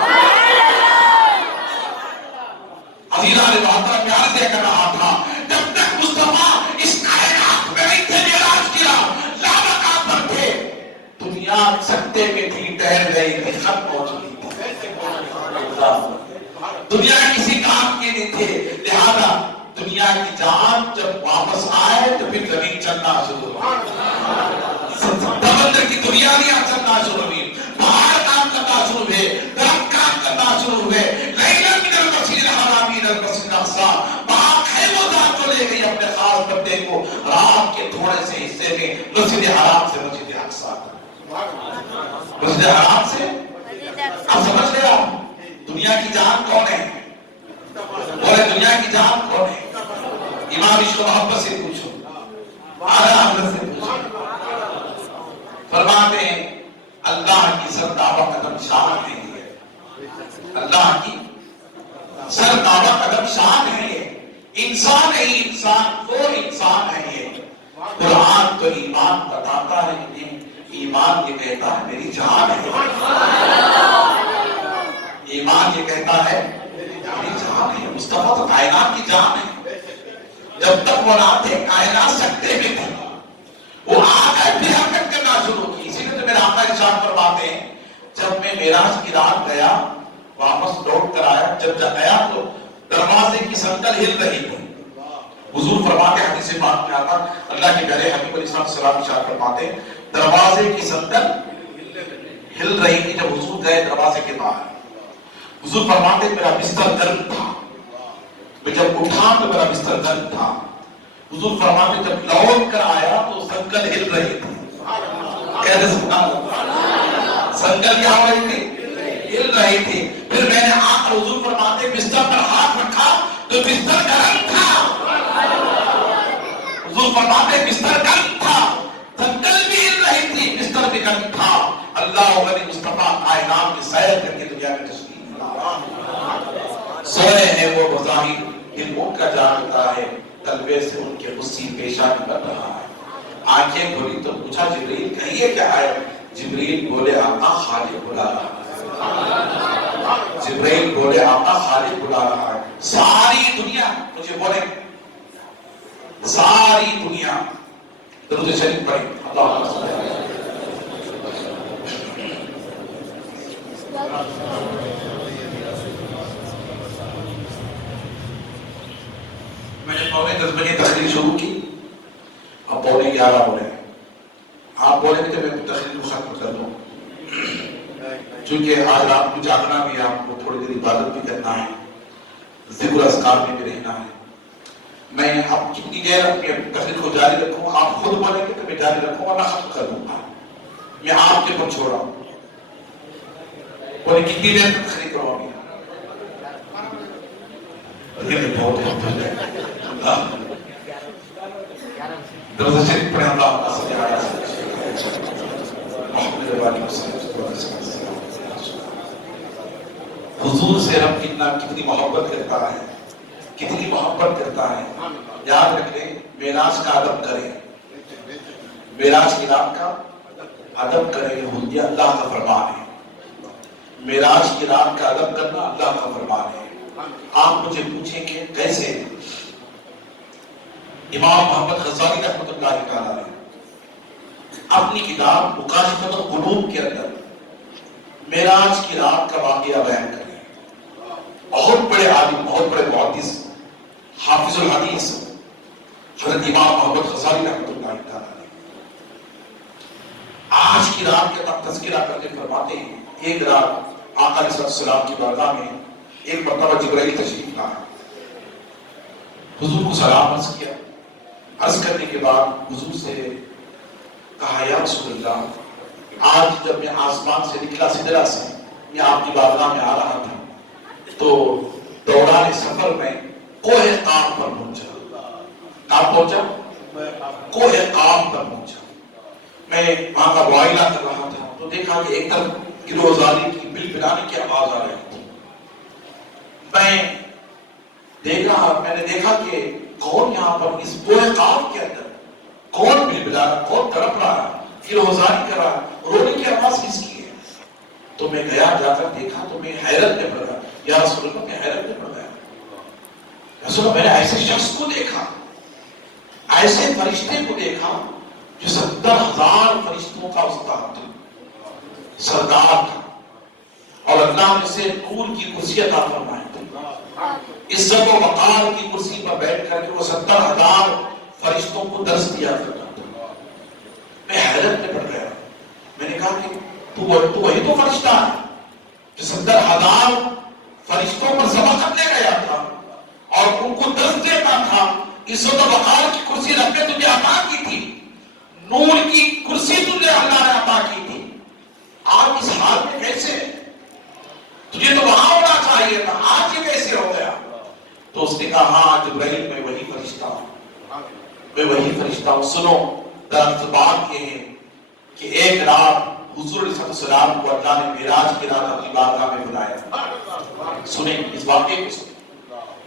عزیزان محترم، پیار سے کر رہا تھا جب تک مصطفیٰ اس کائنات میں نہیں تھے، معراج کی رات لامکان پر تھے، دنیا سکتے میں تھی، ٹہر گئی تھی، ختم ہو چکی تھی. دنیا کسی کام کے نہیں تھے. لہذا دنیا کی جان جب واپس آئے تو پھر زمین چلنا شروع ہوئی. سمندر کی دنیا چلنا شروع ہوئی، پہاڑ کام کرنا شروع ہوئے، درخت کام کرنا شروع ہوئے. لیلا من المسجد الحرام الى المسجد الاقصى. پاک ہے وہ ذات جو لے گئی اپنے خاص بندے کو رات کے تھوڑے سے حصے میں مسجد حرام سے مسجد اقصی. مسجد حرام سے آپ سمجھ گئے. آپ دنیا کی جان کون ہے؟ بولے دنیا کی جان کون ہے؟ امام عشق و محبت سے پوچھو، اعلیٰ حضرت سے پوچھو. فرماتے ہیں اللہ کی سرتابہ قدم شان ہے یہ. اللہ کی سرتابہ قدم شان ہے یہ. انسان ہے، انسان وہ انسان ہے یہ. قرآن تو ایمان بتاتا ہے انہیں، ایمان یہ کہتا ہے میری جان ہے. ایمان یہ کہتا ہے میری جان ہے. مصطفیٰ تو کائنات کی جان ہے. جب تک وہ نہ تھے کائنات سکتے میں تھی، وہ آ گئے پھر حرکت کرنا شروع کی. اسی لیے تو میرے آقا ارشاد فرماتے ہیں جب میں معراج کی رات گیا، واپس لوٹ کر آیا، جب گیا تو دروازے کی سنگل ہل رہی تھی. حضور فرماتے ہیں حدیث پاک میں آتا، اللہ کے پیارے حبیب علیہ السلام ارشاد فرماتے ہیں دروازے کی سنگل ہل رہی تھی. جب حضور گئے دروازے کے باہر، حضور فرماتے میرا بستر گرم تھا. میں جب اٹھا تو میرا بستر گرم تھا. حضور فرماتے جب لوٹ کر آیا تو سنگل ہل رہی تھی. کہتے سبحان اللہ. سنگل کیا ہو رہی تھی؟ ہل رہی تھی. پھر میں نے آ کر حضور فرماتے بستر پر ہاتھ رکھا تو بستر گرم تھا. حضور فرماتے بستر گرم تھا، سنگل بھی ہل رہی تھی، بستر بھی گرم تھا. اللہ ولی مصطفیٰ کائنات کی سیر کر کے دنیا میں تشریف لایا. سوئے ہیں وہ بظاہر، دل ان کا جانتا ہے، قلبے سے ان کے غصی پیشانی بن رہا ہے. آنکھیں کھولی تو پوچھا جبریل کہیے کیا ہے؟ جبریل بولے آقا خالق بلا رہا ہے. جبریل بولے آقا خالق بلا رہا ہے. ساری دنیا مجھے بولے، ساری دنیا درود شریف پڑھیں. اللہ میں نے 9:10 تقریر شروع کی، اب 11:15 ہو رہے ہیں. آپ بولیں گے تو میں تقریر کو ختم کر دوں، چونکہ آج رات کو جاگنا بھی ہے، آپ کو تھوڑی دیر عبادت بھی کرنا ہے، ذکر اذکار میں بھی رہنا ہے. میں اب کتنی دیر اپنی تقریر کو جاری رکھوں، آپ خود بولیں گے تو میں جاری رکھوں گا، میں ختم کر دوں گا. میں آپ کے پر چھوڑا ہوں. بولے کتنی دیر تک تقریر کرو گے؟ بہت درود شریف پڑھیں. اللہ صلی اللہ علیہ وسلم. حضور سے رب کتنی محبت کرتا ہے، کتنی محبت کرتا ہے. یاد رکھ لیں، معراج کا ادب کریں، معراج کی رات کا ادب کریں. یہ اللہ کا فرمان ہے. معراج کی رات کا ادب کرنا اللہ کا فرمان ہے. آپ مجھے پوچھیں کہ کیسے؟ امام محمد غزالی رحمۃ اللہ تعالیٰ نے اپنی کتاب مکاشفۃ القلوب کے اندر معراج کی رات کا واقعہ بیان کرے. بہت بڑے عالم، بہت بڑے محدث، حافظ الحدیث حضرت امام محمد غزالی رحمۃ اللہ تعالیٰ نے آج کی رات کا تذکرہ کرتے فرماتے ہیں، ایک رات آقا علیہ السلام کی بارگاہ میں ایک مرتبہ جبرائیل تشریف لائے. حضور کو سلام عرض کیا. عرض کرنے کے بعد حضور سے کہا، یا رسول اللہ، آج جب میں آسمان سے نکلا سدرہ سے، میں آپ کی بارگاہ میں آ رہا تھا تو دوران سفر میں کوہ قاف پر پہنچا. کہاں پہنچا؟ کوہ قاف پر پہنچا. میں وہاں کا معائنہ کر رہا تھا تو دیکھا کہ ایک طرف گروزاری کی بل بلانے کی آواز آ رہی تھی. میں نے دیکھا کہ کون یہاں پر اس کوہ قاف کے اندر کون بل بلا رہا، کون تڑپ رہا ہے، گروزاری کر رہا ہے، رونے کی آواز کس کی ہے؟ تو میں گیا، جا کر دیکھا تو میں حیرت میں پڑ گیا. یا رسول اللہ، میں حیرت میں پڑ گیا. رسول اللہ، میں نے ایسے شخص کو دیکھا، ایسے فرشتے کو دیکھا جو 70,000 فرشتوں کا استاد تھا، سردار تھا، اور اللہ نے اسے نور کی کرسی عطا فرمائی تھی. عزت و وقار کی کرسی پر بیٹھ کر کے وہ 70,000 فرشتوں کو درس دیا کرتا تھا. میں حیرت میں پڑ گیا. میں نے کہا کہ تو وہی تو فرشتہ ہے جو 70,000 فرشتوں پر سبقت لے گیا تھا اور ان کو درس دیتا تھا. عزت و وقار کی کرسی رب نے تجھے عطا کی تھی، نور کی کرسی تجھے اللہ نے عطا کی تھی. آج اس حال میں کیسے؟ تجھے تو وہاں ہونا چاہیے تھا، آج یہ کیسے ہو گیا؟ تو اس نے کہا، ہاں جبرائیل، میں وہی فرشتہ ہوں، میں وہی فرشتہ ہوں. سنو، دراصل بات یہ ہے کہ ایک رات حضور علیہ السلام کو اللہ نے معراج کی رات اپنی بارگاہ میں بلایا. سنیں اس واقعے کو سنیں.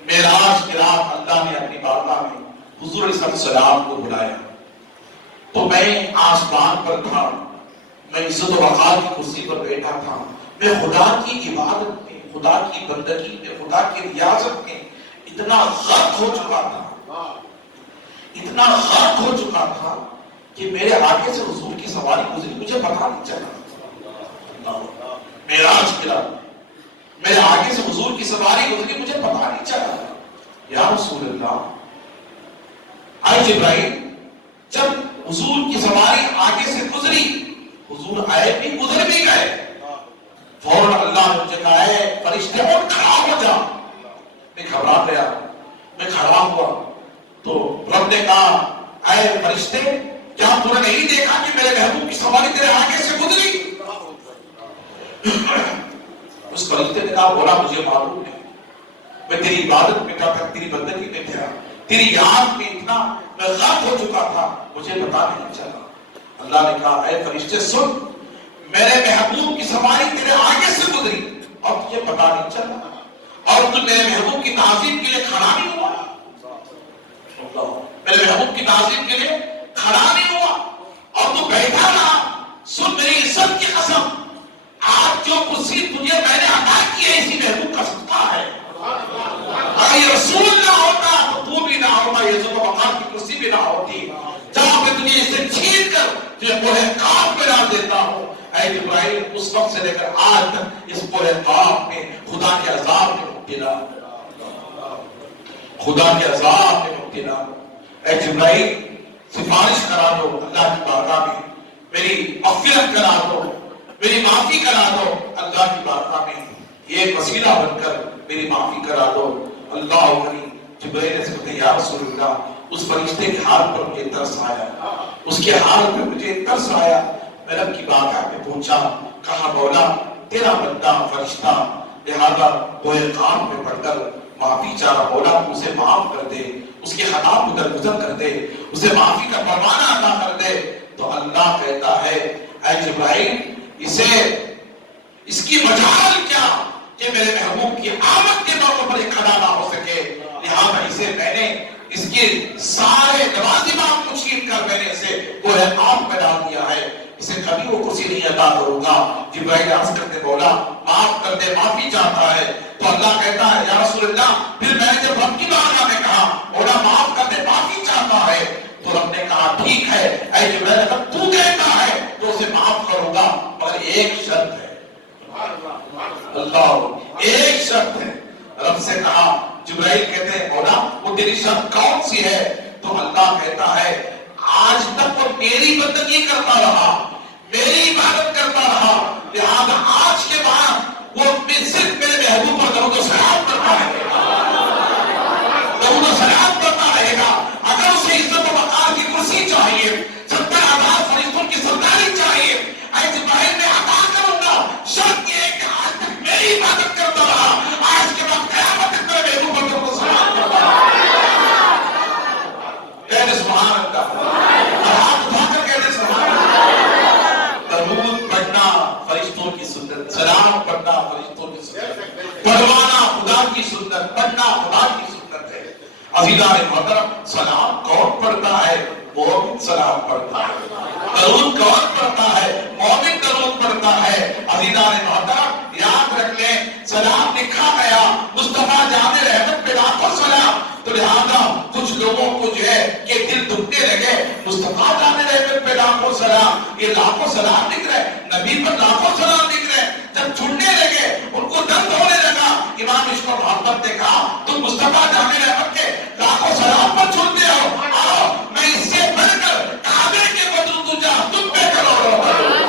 معراج کی رات اللہ نے اپنی بارگاہ میں حضور علیہ السلام کو بلایا. تو میں آسمان پر تھا، میں عزت و وقار کی کرسی پر بیٹھا تھا. میں خدا کی عبادت میں، خدا کی بندگی میں، خدا کی ریاضت میں اتنا غرق ہو چکا تھا، اتنا غرق ہو چکا تھا کہ میرے آگے سے حضور کی سواری گزری، مجھے پتا نہیں چلا. معراج کی رات میرے آگے سے حضور کی سواری گزری، مجھے پتا نہیں چلا. یا رسول اللہ، اے جبرائیل، جب حضور کی سواری آگے سے گزری، حضور آئے بھی، گزر بھی گئے، فوراً اللہ نے مجھے کہا، ہے فرشتے اٹھ کھڑا ہو جا. میں گھبرا گیا، میں کھڑا ہوا تو رب نے کہا، اے فرشتے، کیا تم نے نہیں دیکھا کہ میرے محبوب کی سواری تیرے آگے سے گزری؟ اس فرشتے نے کہا، بولا مجھے معلوم نہیں، میں تیری عبادت میں تھا، تیری بندگی میں تھا، تیری یاد میں اتنا میں غرق ہو چکا تھا، مجھے پتا نہیں چلا. اللہ نے کہا، اے فرشتے سن، میرے محبوب کی سواری تیرے آگے سے گزری اور تجھے پتا نہیں چلا، اور تو میرے محبوب کی تعظیم کے لیے کھڑا نہیں ہوا. میرے محبوب کی تعظیم کے لیے کھڑا نہیں ہوا اور تو بیٹھا رہا. سن میری عزت کی قسم، آج جو کرسی تجھے میں نے عطا کی ہے، اسی محبوب کا صدقہ ہے. اگر یہ رسول نہ ہوتا تو تو بھی نہ ہوتا، یہ عزت و وقار کی کرسی بھی نہ ہوتی. جہاں پہ تجھے اسے چھین کر تجھے کوہ قاف میں ڈال دیتا ہوں، اے جبرائیل اس وقت سے لے کر آج تک اس پورے قوم میں خدا کے عذاب میں مبتلا، خدا کے عذاب میں مبتلا۔ اے جبرائیل سفارش کرا دو اللہ کی بارگاہ میں، میری مغفرت کرا دو، میری معافی کرا دو اللہ کی بارگاہ میں، یہ وسیلہ بن کر میری معافی کرا دو۔ اللہ علیہ جبرائیل نے کہا یا رسول اللہ، اس فرشتے کے حال پر مجھے ترس آیا، اس کے حال پر مجھے ترس آیا۔ میں رب کی بارگاہ میں پوچھا، کہا مولا تیرا بندہ فرشتہ، لہذا کوئی کام میں پڑھ کر معافی چاہا، مولا اسے معاف کر دے، اس کے خطا کو درگزر کر دے، اسے معافی کا فرمانہ عطا کر دے۔ تو اللہ کہتا ہے اے جبرائیل اسے اس کی مجال کیا کہ میرے محبوب کی آمد کے موقع پر ایک کھڑا نہ ہو سکے، لہذا اسے میں نے اس کے سارے لوازمات کو چھین کر میں نے اسے کوہ آگ میں ڈال دیا ہے، اسے کبھی وہ کرسی نہیں عطا کروں گا۔ جبرائیل عرض کرتے مولا معاف کر دے، معافی چاہتا ہے۔ تو اللہ کہتا ہے یا رسول اللہ، پھر میں نے جب رب کی بارگاہ میں کہا مولا معاف کر دے، معافی چاہتا ہے، تو رب نے کہا ٹھیک ہے اے جبرائیل اگر تو کہتا ہے تو اسے معاف کروں گا، مگر ایک شرط ہے۔ اللہ ایک شرط ہے۔ رب سے کہا، جبرائیل کہتے ہیں مولا وہ تیری شرط کون سی ہے؟ تو اللہ کہتا ہے آج تک وہ میری بندگی کرتا رہا، میری عبادت کرتا رہا، لہذا آج کے بعد وہ صرف میرے محبوب پر درود و سلام کرتا رہے گا، درود و سلام کرتا رہے گا۔ اگر اسے عزت و وقار کی کرسی چاہیے، 70,000 فرشتوں کی سرداری چاہیے، اے جبرائیل میں عطا کروں گا، شرط یہ ہے کہ آج تک میری عبادت کرتا رہا، آج کے بعد قیامت تک میرے محبوب پر درود و سلام کرتا رہا۔ کہتے سبحان اللہ، اور ہاتھ اٹھا کر کہتے سبحان اللہ۔ درود پڑھنا فرشتوں کی سنت، سلام پڑھنا فرشتوں کی سنت، پڑھوانا خدا کی سنت، پڑھنا خدا کی سنت ہے۔ عزیزان محترم سلام کون پڑھتا ہے؟ مومن سلام پڑھتا ہے۔ درود کون پڑھتا ہے؟ مومن درود پڑھتا ہے۔ عزیزان محترم یاد رکھ لیں، سلام لکھا گیا مصطفیٰ جامع رحمت پہ لاکھوں سلام، تو لہذا کچھ لوگوں کو جو ہے کہ دل دکھنے لگے، مصطفیٰ جامع رحمت پہ لاکھوں سلام، یہ لاکھوں سلام لکھ رہے، نبی پر لاکھوں سلام لکھ رہے، جب چھڑنے لگے ان کو درد ہونے لگا، امام عشق و محبت نے کہا تم مصطفیٰ جامع رحمت کے لاکھوں سلام پر چھڑتے ہو، آؤ میں اس سے بڑھ کر کعبے کے بدر تجا تم پہ کروڑوں درود،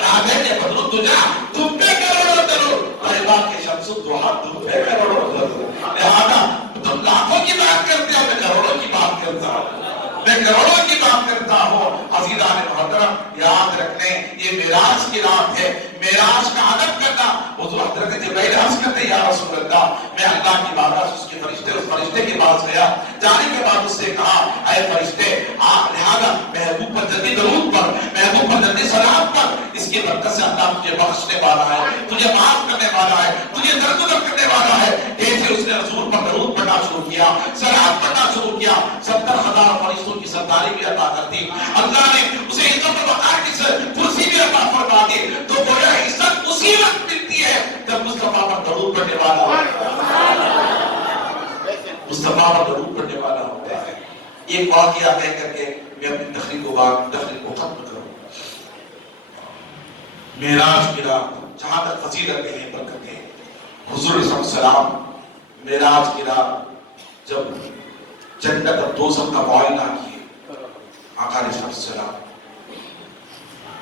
کعبے کے بدر تجا تم پہ کروڑوں درود، طیبہ کے شمس الضحیٰ تم پہ کروڑوں درود۔ لہذا تم لاکھوں کی بات کرتے ہو، میں کروڑوں کی بات کرتا ہوں، میں کروڑوں کی بات کرتا ہوں۔ عزیزان محترم یاد رکھنے یہ معراج کی رات ہے، معراج کا ادب کرنا۔ حضور حضرت جبرائیل عرض کرتے ہیں یا رسول اللہ، میں اللہ کی بارگاہ سے اس فرشتے کے پاس گیا، جانے کے بعد اس سے کہا اے فرشتے لہذا محبوب پر جلدی درود پر، محبوب پر جلدی سلام پر، اس کی برکت سے اللہ تجھے بخشنے والا ہے، تجھے معاف کرنے والا ہے، تجھے درگزر کرنے والا ہے۔ ایسے اس نے رسول پر درود پڑھنا شروع کیا، سلام پڑھنا شروع کیا، 70,000 فرشتوں کی سرداری بھی عطا کر دی، اللہ نے اسے عزت و وقار کی کرسی بھی عطا فرما دی۔ تو گویا عزت اسی وقت ملتی ہے جب مصطفیٰ پر درود پڑھنے والا ہوتا ہے، مصطفیٰ پر درود پڑھنے والا ہوتا ہے۔ ایک واقعہ کہہ کر کے میں اپنی تقریر کو ختم کروں۔ معراج کی رات جہاں تک فضیلتیں ہیں، برکتیں ہیں، حضور صلی اللہ علیہ وسلم معراج کی رات جب جنت اور دوزخ کا معائنہ کیے، آقا علیہ السلام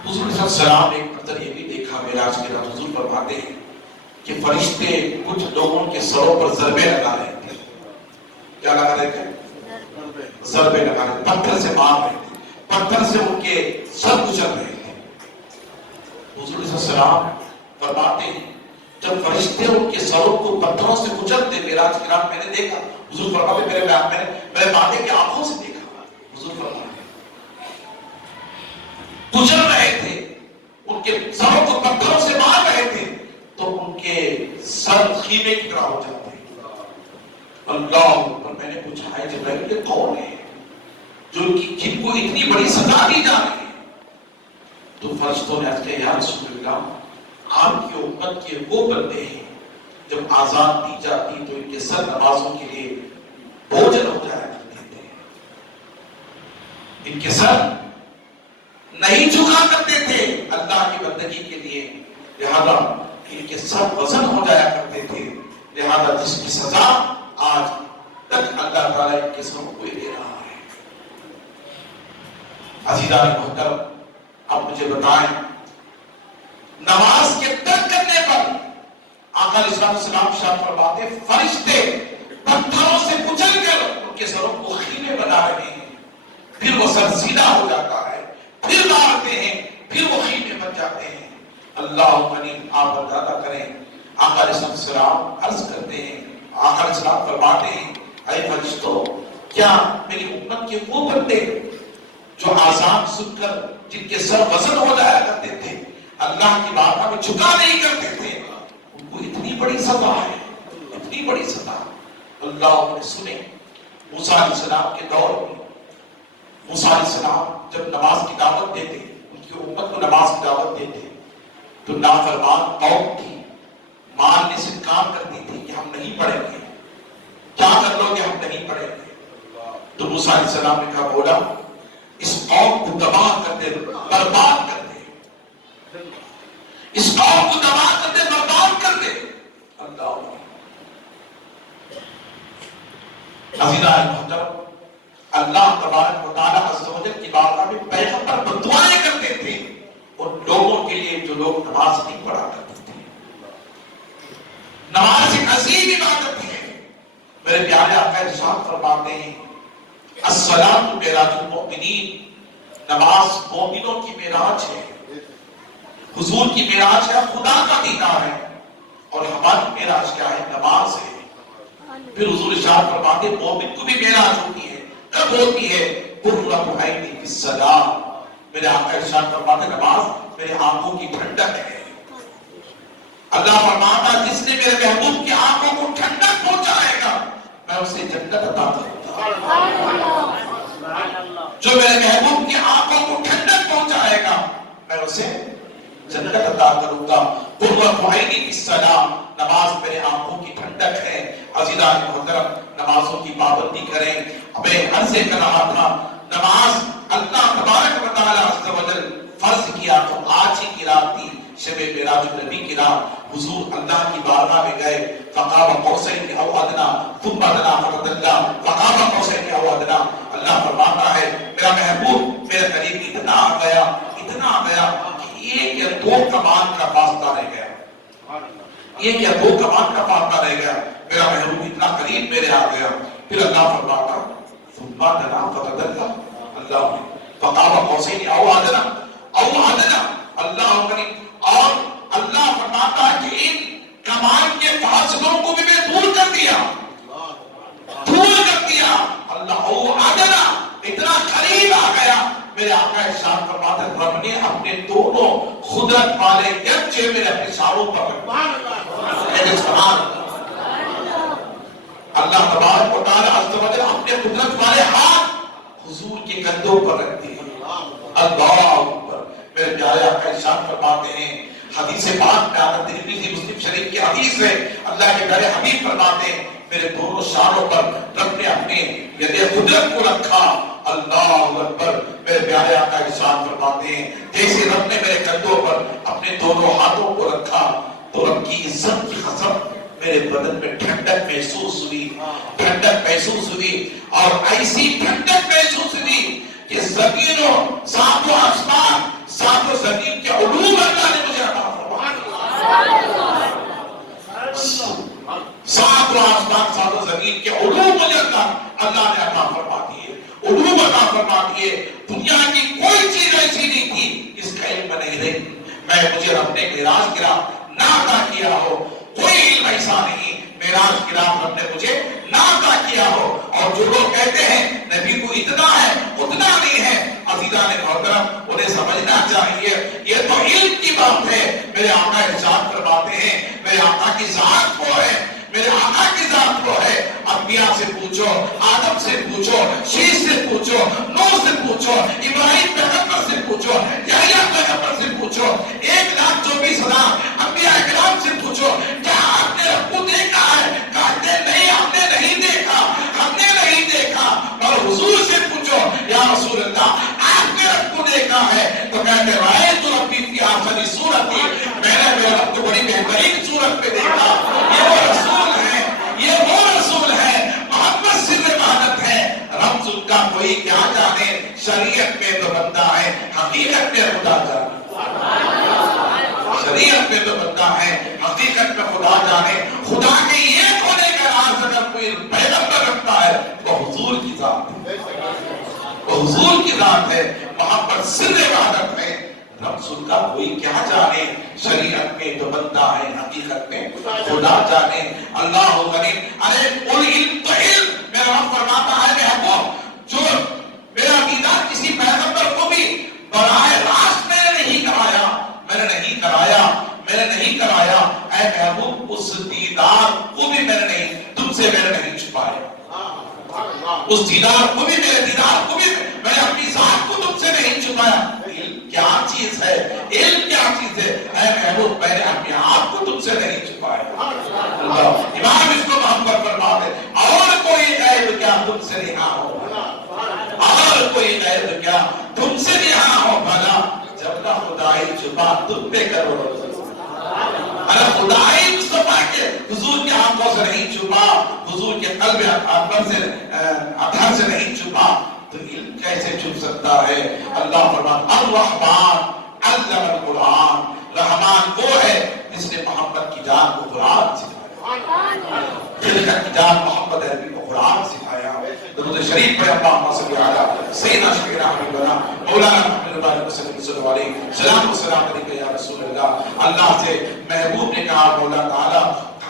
حضور صلی اللہ علیہ وسلم نے ایک منظر یہ بھی دیکھا معراج کی رات، حضور فرماتے ہیں کہ فرشتے کچھ لوگوں کے سروں پر ضربے لگا رہے تھے۔ کیا لگا رہے تھے؟ ضربے لگا رہے تھے، پتھر سے مار رہے تھے، پتھر سے ان کے سر کچل رہے تھے۔ حضور صلی اللہ علیہ وسلم فرماتے ہیں جب فرشتے ان کے سروں کو پتھروں سے کچلتے، معراج کی رات میں نے دیکھا، حضور فرماتے میرے ماتے کی آنکھوں سے دیکھا، حضور فرماتے کچل رہے تھے، ان کے سروں کو پتھروں سے مار رہے تھے تو ان کے سر خیمے کی طرح ہو جاتے ہیں۔ اللہ پر میں نے پوچھا ہے جبرائیل یہ کون ہے جو جن کو اتنی بڑی سزا دی جا رہی ہے؟ تو فرشتوں نے عرض کیا یا رسول اللہ آپ کی امت کے وہ بندے ہیں جب آزاد دی جاتی تو ان کے سر نمازوں کے لیے بوجھل ہو جایا کرتے تھے، ان کے سر نہیں جھکا کرتے تھے، لہذا ان کے سب وزن ہو جایا کرتے تھے، لہذا جس کی سزا آج تک اللہ تعالیٰ ان کے سب کو دے رہا ہے۔ عزیزان محترم، اب مجھے بتائیں، نماز کے ترک کرنے پر آقا علیہ السلام شاہ فرماتے فرشتے پتھروں سے کچل کر ان کے سروں کو خیمے بنا رہے ہیں، پھر وہ سر سیدھا ہو جاتا ہے، پھر مارتے ہیں، پھر وہ خیمے بن جاتے ہیں۔ اللہم انیم، آپ اندازہ کریں، آقا علیہ السلام عرض کرتے ہیں، آقا علیہ السلام فرماتے ہیں، اے فرشتوں، کیا میری امت کے وہ بندے جو آزان سن کر جن کے سر وزن ہو جایا کرتے تھے، اللہ کی بارگاہ میں جھکا نہیں کرتے تھے، ان کو اتنی بڑی سزا ہے، اتنی بڑی سزا۔ اللہ نے سنے موسیٰ علیہ السلام کے دور میں، موسیٰ علیہ السلام جب نماز کی دعوت دیتے، ان کی امت کو نماز کی دعوت دیتے، تو نافرمان قوم تھی، ماننے سے کام کرتی تھی کہ ہم نہیں پڑھیں گے، کیا کر لو کہ ہم نہیں پڑھیں گے۔ تو موسیٰ علیہ السلام نے کہا، بولا اس قوم کو تباہ کر دے، برباد کر دے، اس قوم کو تباہ کر دے، برباد کر دے۔ اللہ عزیزان محترم، اللہ تبارک و تعالیٰ عز و جل کی بارگاہ میں پیغمبر بدعائیں کرتے تھے ان لوگوں کے لیے جو لوگ نماز نہیں پڑھا کرتے تھے۔ نماز ایک عظیم عبادت ہے، میرے پیارے آقا ارشاد فرماتے ہیں، الصلاۃ معراج المؤمنین، نماز مومنوں کی معراج ہے، حضور کی معراج ہے، خدا کا دیدار ہے، اور ہماری معراج کیا ہے؟ نماز ہے۔ پھر حضور ارشاد فرماتے ہیں مومن کو بھی معراج ہوتی ہے، کب ہوتی ہے؟ قرۃ عینی فی الصلاۃ، میرے آقا ارشاد فرماتے ہیں نماز میرے آنکھوں کی ٹھنڈک ہے۔ اللہ فرماتا ہے جس نے میرے محبوب کی آنکھوں کو ٹھنڈک پہنچائے گا میں اسے جنت عطا کروں گا، جو میرے محبوب کی آنکھوں کو ٹھنڈک پہنچائے گا میں اسے جنت عطا کروں گا۔ قرۃ عینی فی الصلاۃ، نماز میرے آنکھوں کی ٹھنڈک ہے۔ عزیزان محترم، نمازوں کی پابندی کریں۔ میں عرض کر رہا تھا، نماز اللہ تبارک و تعالی عز و جل فرض کیا تو آج ہی کی رات تھی، شب معراج النبی کی رات، حضور اللہ کی بارگاہ میں گئے، فقاب قوسین او ادنی ثم دنا فتدلی فقاب قوسین او ادنی۔ اللہ فرماتا ہے میرا محبوب میرے قریب اتنا آ گیا کہ ایک یا دو کمان کا فاصلہ رہ گیا، ایک یا دو کمان کا فاصلہ رہ گیا، میرا محبوب اتنا قریب میرے آ گیا۔ پھر اللہ فرماتا ثم دنا فتدلی، اللہ فقاب قوسین او ادنی، اللہ قریب، اور اللہ فرماتا ہے کہ ان کمان کے فاصلوں کو بھی میں دور کر دیا، اللہ او ادنا، اتنا قریب آ گیا۔ میرے آقا ارشاد فرماتے ہیں رب نے اپنے دونوں قدرت والے یکجے میرے اپنے ساروں پر اللہ تبارک و تعالی عز و جل اپنے قدرت والے ہاتھ حضور کے کندھوں پر رکھتے ہیں۔ اللہ اکبر، میرے پیارے آقا ارشاد فرماتے ہیں، حدیث پاک میں آتا ہے، ترمذی مسلم شریف کی حدیث ہے، اللہ کے پیارے حبیب فرماتے ہیں میرے دونوں شانوں پر رب نے اپنے ید قدرت کو رکھا۔ اللہ اکبر، میرے پیارے آقا ارشاد فرماتے ہیں جیسے رب نے میرے کندھوں پر اپنے دونوں ہاتھوں کو رکھا تو رب کی عزت کی قسم میرے بدن میں ٹھنڈک محسوس ہوئی، اور ایسی ٹھنڈک محسوس ہوئی کہ زمینوں ساتوں آسمان ساتوں زمین کے علوم اللہ نے مجھے عطا فرمائے، ساتوں آسمان ساتوں زمین کے علوم مجھے اللہ نے عطا فرما دیے، علوم عطا فرما دیے۔ دنیا کی کوئی چیز ایسی نہیں تھی اس کا علم نہیں رہی، مجھے رب نے معراج کی رات نہ عطا کیا ہو، کوئی علم ایسا نہیں معراج کی رات رب نے مجھے نہ عطا کیا ہو۔ اور جو لوگ کہتے ہیں نبی کو اتنا ہے اتنا نہیں ہے، عزیزان محترم انہیں سمجھنا چاہیے یہ تو علم کی بات ہے۔ میرے آقا ارشاد فرماتے ہیں میرے آقا کی ذات وہ ہے، میرے آقا کی ذات وہ ہے، انبیاء سے پوچھو، آدم سے پوچھو، شیش سے پوچھو، نوح سے پوچھو، ابراہیم پیغمبر سے پوچھو، یحییٰ پیغمبر سے پوچھو، 1,24,000 انبیاء اکرام سے پوچھو، کیا آپ نے رب کو دیکھا ہے؟ کہتے نہیں ہم نے نہیں دیکھا، ہم نے نہیں دیکھا۔ اور حضور سے پوچھو یا رسول اللہ آپ نے رب کو دیکھا ہے؟ تو کہتے رأیت ربی فی احسن صورت، میں نے میرے رب کوئی کیا جانے، شریعت میں تو بندہ ہے حقیقت میں خدا جانے، شریعت میں تو بندہ ہے حقیقت میں خدا جانے۔ خدا کے ایک ہونے کا راز اگر کوئی پیغمبر رکھتا ہے وہ حضور کی ذات ہے، وہ حضور کی ذات ہے، محبت سر عبادت ہے۔ رسول کا کوئی کیا جانے، شریعت میں تو بندہ ہے حقیقت میں خدا جانے۔ اللہ کریم، ارے قل علم تو علم، میرا رب فرماتا ہے محبوب جو میرا دیدار کسی پیغمبر کو بھی براہ راست میں نے نہیں کرایا، میں نے نہیں کرایا، میں نے نہیں کرایا، اے محبوب اس دیدار کو بھی میں نے نہیں، تم سے میں نے نہیں چھپایا، اس دیدار کو بھی، میرے دیدار کو بھی میں نے اپنی ذات کو تم سے نہیں چھپایا۔ علم کیا چیز ہے، علم کیا چیز ہے، اے محبوب میں نے اپنے آپ کو تم سے نہیں چھپایا۔ امام اس کو محبت فرماتے، اور کوئی غیب کیا تم سے رہا ہو، اور کوئی غیب کیا تم سے رہا ہو بھلا، جب نہ خدائی چھپا تم پہ کرو۔ اگر خدائی مصطفیٰ کے حضور کے آنکھوں سے نہیں چھپا، حضور کے قلب اطہر سے نہیں چھپا، تو علم کیسے چھپ سکتا ہے؟ اللہ فرماتا الرحمن علم القرآن، رحمان وہ ہے جس نے محمد کی جان کو قرآن سکھایا، خلقت کی جان محمد عربی کو قرآن سکھایا۔ درود شریف پڑھے، اللہم صلی علی سیدنا شفیعنا حبیبنا مولانا محمد صلی اللہ علیہ وسلم، سلام و سلام علیکہ یا رسول اللہ۔ اللہ سے محبوب نے کہا مولا تعالیٰ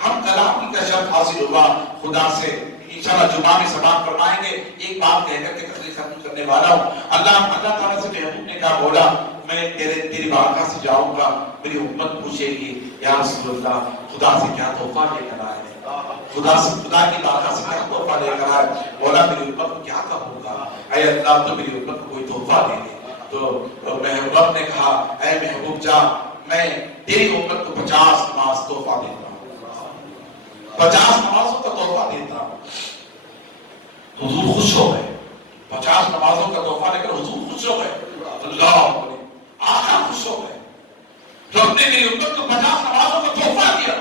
ہم کلام کا شرف حاصل ہوا، خدا سے انشاءاللہ جمعہ میں سماعت فرمائیں گے۔ ایک بات کہہ کر کے تقریر ختم کرنے والا ہوں۔ اللہ تعالیٰ سے محبوب نے کہا مولا میں تیری بارگاہ سے جاؤں گا، میری امت پوچھے گی یا رسول اللہ خدا سے کیا تحفہ لے کر آئے، خدا کی بارگاہ سے کیا تحفہ لے کر آئے؟ مولا میری امت کو کیا کہوں گا؟ اے اللہ تو میری امت کو کوئی تحفہ دے دے۔ تو محبوب نے کہا اے محبوب جا، میں تیری امت کو 50 نماز تحفہ دیتا ہوں، 50 نمازوں کا تحفہ دیتا ہوں۔ حضور خوش ہو گئے، 50 نمازوں کا تحفہ لے کر حضور خوش ہو گئے، اللہ آقا خوش ہو گئے، رب نے میری امت کو 50 نمازوں کا تحفہ دیا۔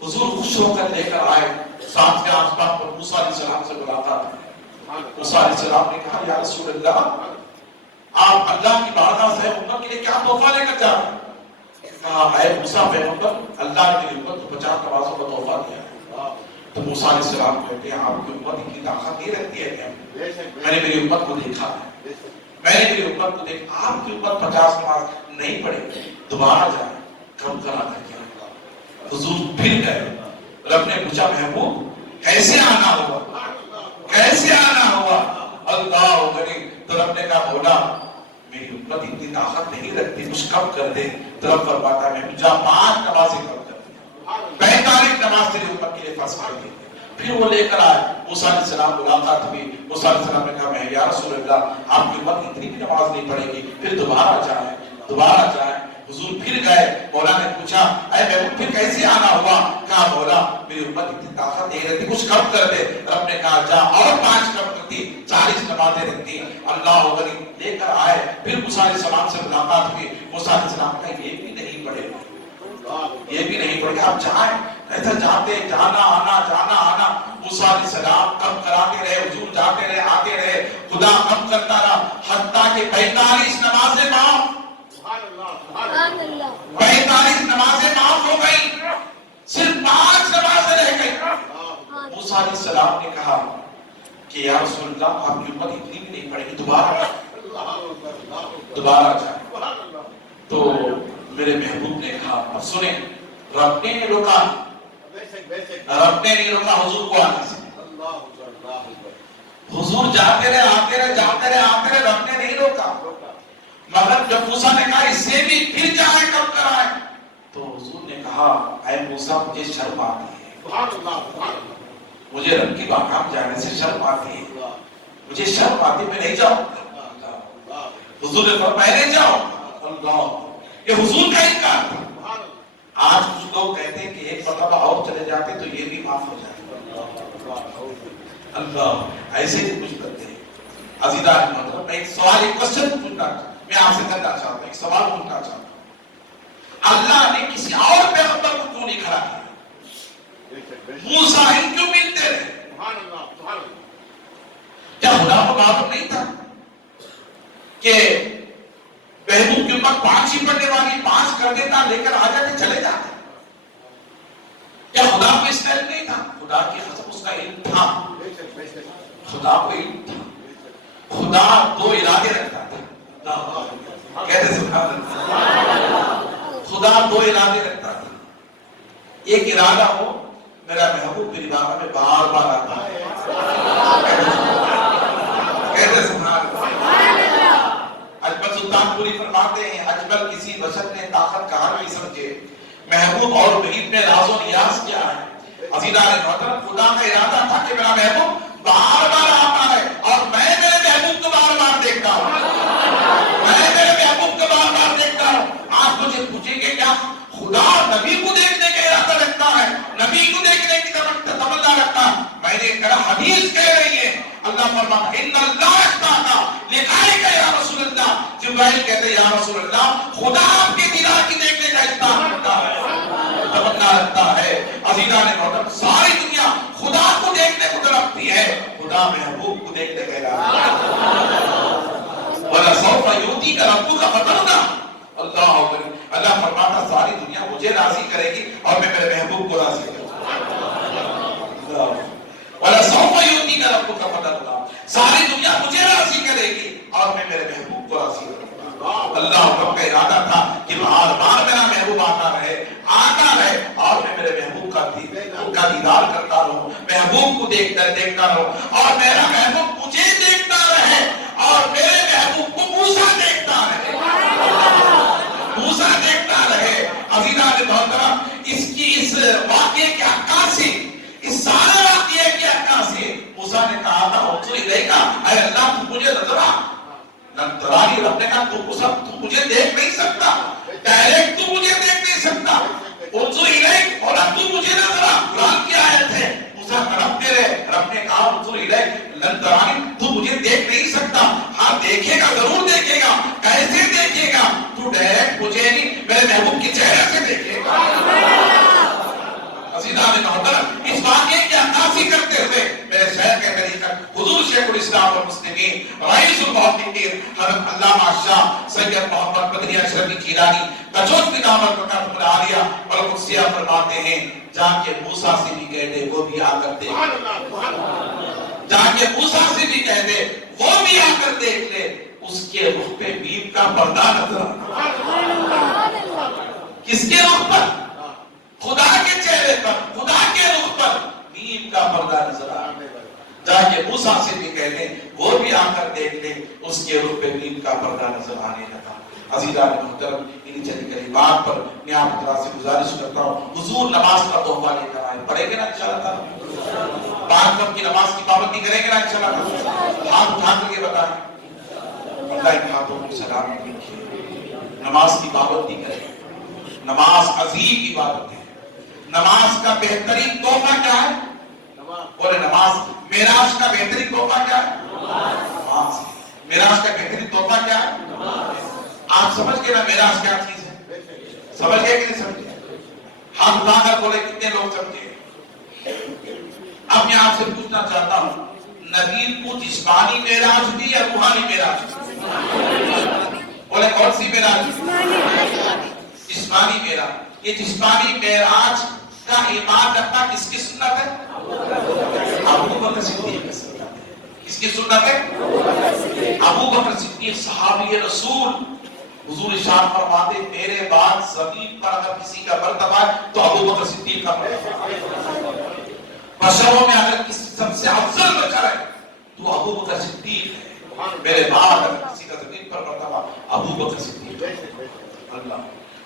حضور خوش ہو کر لے کر آئے، ساتھ کے آس پاس پر موسیٰ علیہ السلام سے ملاقات ہوئی۔ موسیٰ علیہ السلام نے کہا یا رسول اللہ آپ اللہ کی بارگاہ سے امت کے لیے کیا تحفہ لے کر جا رہے ہیں؟ کہا اے موسیٰ پیغمبر اللہ نے میری امت کو 50 نمازوں کا تحفہ دیا ہے۔ تو موسیٰ علیہ السلام کہتے ہیں آپ کی امت اتنی طاقت نہیں رکھتی ہے کیا؟ میں نے میری امت کو دیکھا ہے، میں نے میری امت کو دیکھا، آپ کی امت 50 نماز نہیں پڑھے، دوبارہ جائیں کم کرا کر کے۔ حضور پھر گئے، رب نے پوچھا محبوب کیسے آنا ہوا، کیسے آنا ہوا؟ اللہ کریم، تو رب نے کہا بولا میری امت اتنی طاقت نہیں رکھتی، کچھ کم کر دے۔ تو رب فرماتا ہے میں جا 5 نمازیں کم کر دیا، 45 نماز تیری امت کے لیے فرض کر دی۔ پھر وہ لے کر آئے، موسیٰ علیہ السلام ملاقات ہوئی، موسیٰ علیہ السلام نے کہا میں یا رسول اللہ آپ کی امت اتنی بھی نماز نہیں پڑھے گی، پھر دوبارہ جائیں، دوبارہ جائیں۔ حضور پھر گئے، مولا نے پوچھا اے محبوب پھر کیسے آنا ہوا؟ کہا مولا میری امت اتنی طاقت نہیں رہتی، کچھ کم کر دے۔ رب نے کہا جا اور 5 کم کرتی، 40 نمازیں رکھتی۔ اللہ کریم لے کر آئے، پھر موسیٰ علیہ السلام سے ملاقات ہوئی، موسیٰ علیہ السلام کا یہ بھی نہیں پڑھے، یہ بھی نہیں پڑھے، آپ جائیں۔ ایسا جاتے جانا آنا جانا آنا، موسیٰ علیہ السلام کم کراتے رہے، حضور جاتے رہے آتے رہے، خدا کم کرتا رہا، حتیٰ کہ 45 نمازیں معاف، 45 نمازیں معاف ہو گئی، صرف 5 نمازیں رہ گئی۔ موسیٰ علیہ السلام نے کہا کہ یا رسول اللہ آپ کی امت اتنی بھی نہیں پڑے گی، دوبارہ جائیں۔ تو میرے محبوب نے کہا اب سنیں، رب نے نہیں روکا، رب نے نہیں روکا حضور کو آنے سے، حضور جاتے رہے آتے رہے جاتے رہے آتے رہے، رب نے نہیں روکا۔ مگر جب موسیٰ نے کہا اس سے بھی پھر جائیں کم کرائیں، تو حضور نے کہا اے موسیٰ مجھے شرم آتی ہے، مجھے رب کی بارگاہ میں جانے سے شرم آتی ہے، مجھے شرم آتی ہے، میں نہیں جاؤں گا۔ حضور نے کہا میں نہیں جاؤں گا۔ اللہ، یہ حضور کا انکار تھا۔ آج کچھ لوگ کہتے ہیں کہ ایک مرتبہ اور چلے جاتے تو یہ بھی معاف ہو جائے۔ اللہ ایسے ہی کچھ کرتے ہیں۔ عزیزان محترم، میں ایک سوال، ایک کوسچن پوچھنا میں آپ سے کرنا چاہتا ہوں، ایک سوال پوچھنا چاہتا ہوں، اللہ نے کسی اور پیغمبر کو کیوں نہیں کھڑا کیا؟ موسیٰ ہی کیوں ملتے رہے؟ کیا خدا کو معلوم نہیں تھا کہ محبوب کی امت 5 ہی پڑھنے والی 5 کر دیتا لے کر آ جاتے چلے جاتے؟ کیا خدا کو اس کا علم نہیں تھا؟ خدا کی قسم اس کا علم تھا، خدا کو علم تھا۔ خدا 2 ارادے رکھتا تھا، کہتے سبحان اللہ، خدا 2 ارادے رکھتا تھا۔ ایک ارادہ ہو میرا محبوب میری بارگاہ میں بار بار آتا ہے، کہتے سبحان اللہ۔ اجمل سلطان پوری فرماتے ہیں اجمل کسی بشر نے طاقت کہاں نہیں سمجھے، محبوب اور بعید میں راز و نیاز کیا ہے۔ عزیزان محترم، خدا کا ارادہ تھا کہ میرا محبوب بار بار آتا ہے اور میں میرے محبوب کو بار بار دیکھتا ہوں، میں میرے محبوب کو بار بار دیکھتا ہوں۔ آپ مجھے پوچھیں گے کیا خدا نبی کو دیکھنے کا ارادہ رکھتا ہے، نبی کو دیکھنے کی تمنا رکھتا ہے؟ میں نے کہا حدیث کہہ رہی ہے، اللہ فرماتا ہے ان اللہ اشتاق لقائک یا رسول اللہ، جبرائیل کہتے ہیں یا رسول اللہ خدا آپ کے دیدار کی دیکھنے کا اشتاق رکھتا ہے، تمنا رکھتا ہے۔ عزیزان محترم، ساری دنیا خدا کو دیکھنے کو تڑپتی ہے، خدا محبوب کو دیکھنے کا ارادہ وَلَسَوْفَ يُؤْتِيكَ رَبُّكَ فَتَرْضَىٰ۔ اللہ فرماتا ساری دنیا مجھے راضی کرے گی اور میں میرے محبوب کو راضی کروں گا۔ وَلَسَوْفَ يُؤْتِيكَ رَبُّكَ فَتَرْضَىٰ، ساری دنیا مجھے راضی کرے گی اور میں میرے محبوب کو راضی کروں گا۔ اللہ کا ارادہ تھا کہ بار بار میرا محبوب آتا رہے اور میں میرے محبوب کا دیدار کرتا رہوں، محبوب کو دیکھتا رہوں اور میرا محبوب مجھے دیکھتا رہے اور میرے محبوب کو موسیٰ دیکھتا رہے، موسیٰ دیکھتا رہے۔ عزیزان محترم، اس واقعے کے عکاسی، اس سارے واقعے کے عکاسی موسیٰ نے کہا تھا انظر الیک، اے اللہ تو مجھے نظر آ، نظرانی رب نے کہا تو مجھے دیکھ نہیں سکتا، ڈائریکٹ تو مجھے دیکھ نہیں سکتا، انظر الیک، اور اب تو مجھے نظر آ۔ قرآن کی آیت ہے، موسیٰ تڑپتے رہے، رب نے کہا انظر الیک لن ترانی، تو مجھے دیکھ نہیں سکتا، ہاں دیکھے گا، ضرور دیکھے گا، کیسے دیکھے گا؟ تو ڈائریکٹ مجھے نہیں میرے محبوب کے چہرے سے دیکھے گا۔ عزیزان محترم، اس واقعے کی عکاسی کرتے ہوئے میرے شیخ کے طریقہ حضور شیخ الاسلام والمسلمین رئیس المحققین حضرت علامہ شاہ سید محمد مدنی اشرفی جیلانی کچوت دامت برکاتہ العالیہ والقدسیہ فرماتے ہیں جا کے موسیٰ سے بھی کہہ دے وہ بھی آ کر دیکھ لے، جا کے موسیٰ سے بھی کہہ دے وہ بھی آ کر دیکھ لے، اس کے رخ پہ بیم کا پردہ نظر آتا۔ کس کے رخ پر؟ خدا کے چہرے پر، خدا کے رخ پر بیم کا پردہ نظر آتا۔ جا کے موسیٰ سے بھی کہہ دیں وہ بھی آ کر دیکھ لیں، اس کے رخ پہ بیم کا پردہ نظر آنے لگا۔ عزیزان محترم، انہی چند کلمات پر میں آپ خدا سے گزارش کرتا ہوں حضور نماز کا تحفہ لے کر آئے، پڑھیں گے نا انشاءاللہ تعالیٰ؟ 5 وقت کی نماز کی پابندی کریں گے نا انشاءاللہ؟ ہاتھ اٹھا کر کے بتائیں، اللہ ان ہاتھوں کو سلام رکھیے، نماز کی پابندی کریں۔ نماز عظیم عبادت ہے، نماز کا بہترین تحفہ کیا ہے؟ بولے نماز۔ معراج کا بہترین تحفہ کیا ہے؟ نماز۔ معراج کا بہترین تحفہ کیا ہے؟ آپ سمجھ گئے نا معراج کیا چیز ہے؟ سمجھ گئے کہ نہیں سمجھے؟ ہاتھ اٹھا کر بولے کتنے لوگ سمجھے؟ اب میں آپ سے پوچھنا چاہتا ہوں نبی کو جسمانی معراج بھی یا روحانی معراج؟ بولے کون سی معراج؟ جسمانی معراج۔ یہ جسمانی معراج کا ایمان رکھنا کس کی سنت ہے؟ ابو بکر صدیق کی سنت ہے۔ کس کی سنت ہے؟ ابو بکر صدیق صحابی رسول۔ حضور ارشاد فرماتے میرے بعد زمین پر اگر کسی کا مرتبہ ہے تو ابو بکر صدیق کا مرتبہ ہے۔ بشروں میں اگر کسی سب سے افضل بشر ہے تو ابو بکر صدیق ہے۔ میرے بعد اگر کسی کا زمین پر مرتبہ ابو بکر صدیق ہے۔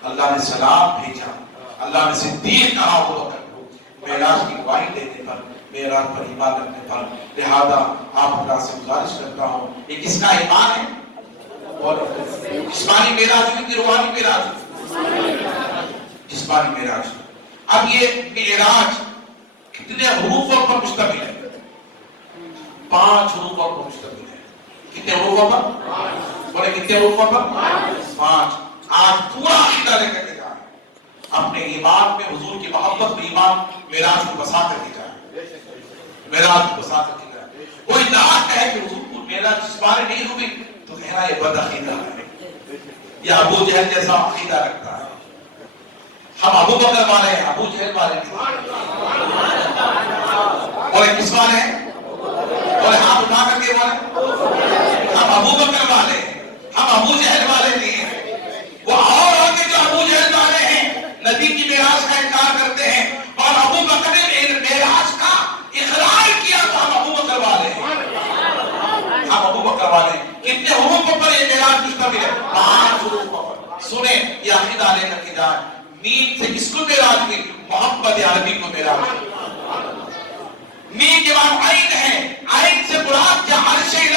اللہ نے سلام بھیجا، اللہ نے صدیق کہا ابو بکر کو معراج کی گواہی دینے پر، معراج پر ایمان رکھنے پر۔ لہذا آپ اللہ سے گزارش کرتا ہوں یہ کس کا ایمان ہے؟ اور جسمانی معراج کی روحانی معراج؟ جسمانی معراج۔ اب یہ معراج کتنے حروفوں پر مشتمل ہے؟ 5 حروفوں پر مشتمل ہے۔ کتنے حروفوں پر؟ بولے کتنے حروفوں پر؟ 5۔ آج پورا عقیدہ لے کر کے جائیں، اپنے ایمان میں حضور کی محبت میں ایمان معراج کو بسا کر کے جائیں، معراج کو بسا کر کے جائیں۔ کوئی نہ کہے کہ حضور کو معراج میراج جسمانی نہیں ہوئی تو کہنا یہ بد عقیدہ ہے، یہ ابو جہل جیسا عقیدہ رکھتا ہے۔ ہم ابو بکر والے ہیں، ابو جہل والے نہیں۔ اور کس والے ہیں؟ اور ہاتھ اٹھا کر کے بولے ہم ابو بکر والے ہیں، ہم ابو جہل والے نہیں ہیں۔ وہ اور آگے جو ابو جہل والے ہیں نبی کی معراج کا انکار کرتے ہیں، اور ابو بکر نے معراج کا اقرار کیا تو ہم ابو بکر والے ہیں، ہم ابو بکر والے ہیں۔ کتنے حروفوں پر یہ معراج مشتمل ہے؟ 5 حروفوں پر۔ سنیں یہ عقیدہ لے کر کے جائیں، میم سے کس کو معراج کی؟ محمد عربی کو معراج کی۔ میم کے بعد عین ہے، عین سے مراد کیا؟ عرش الہی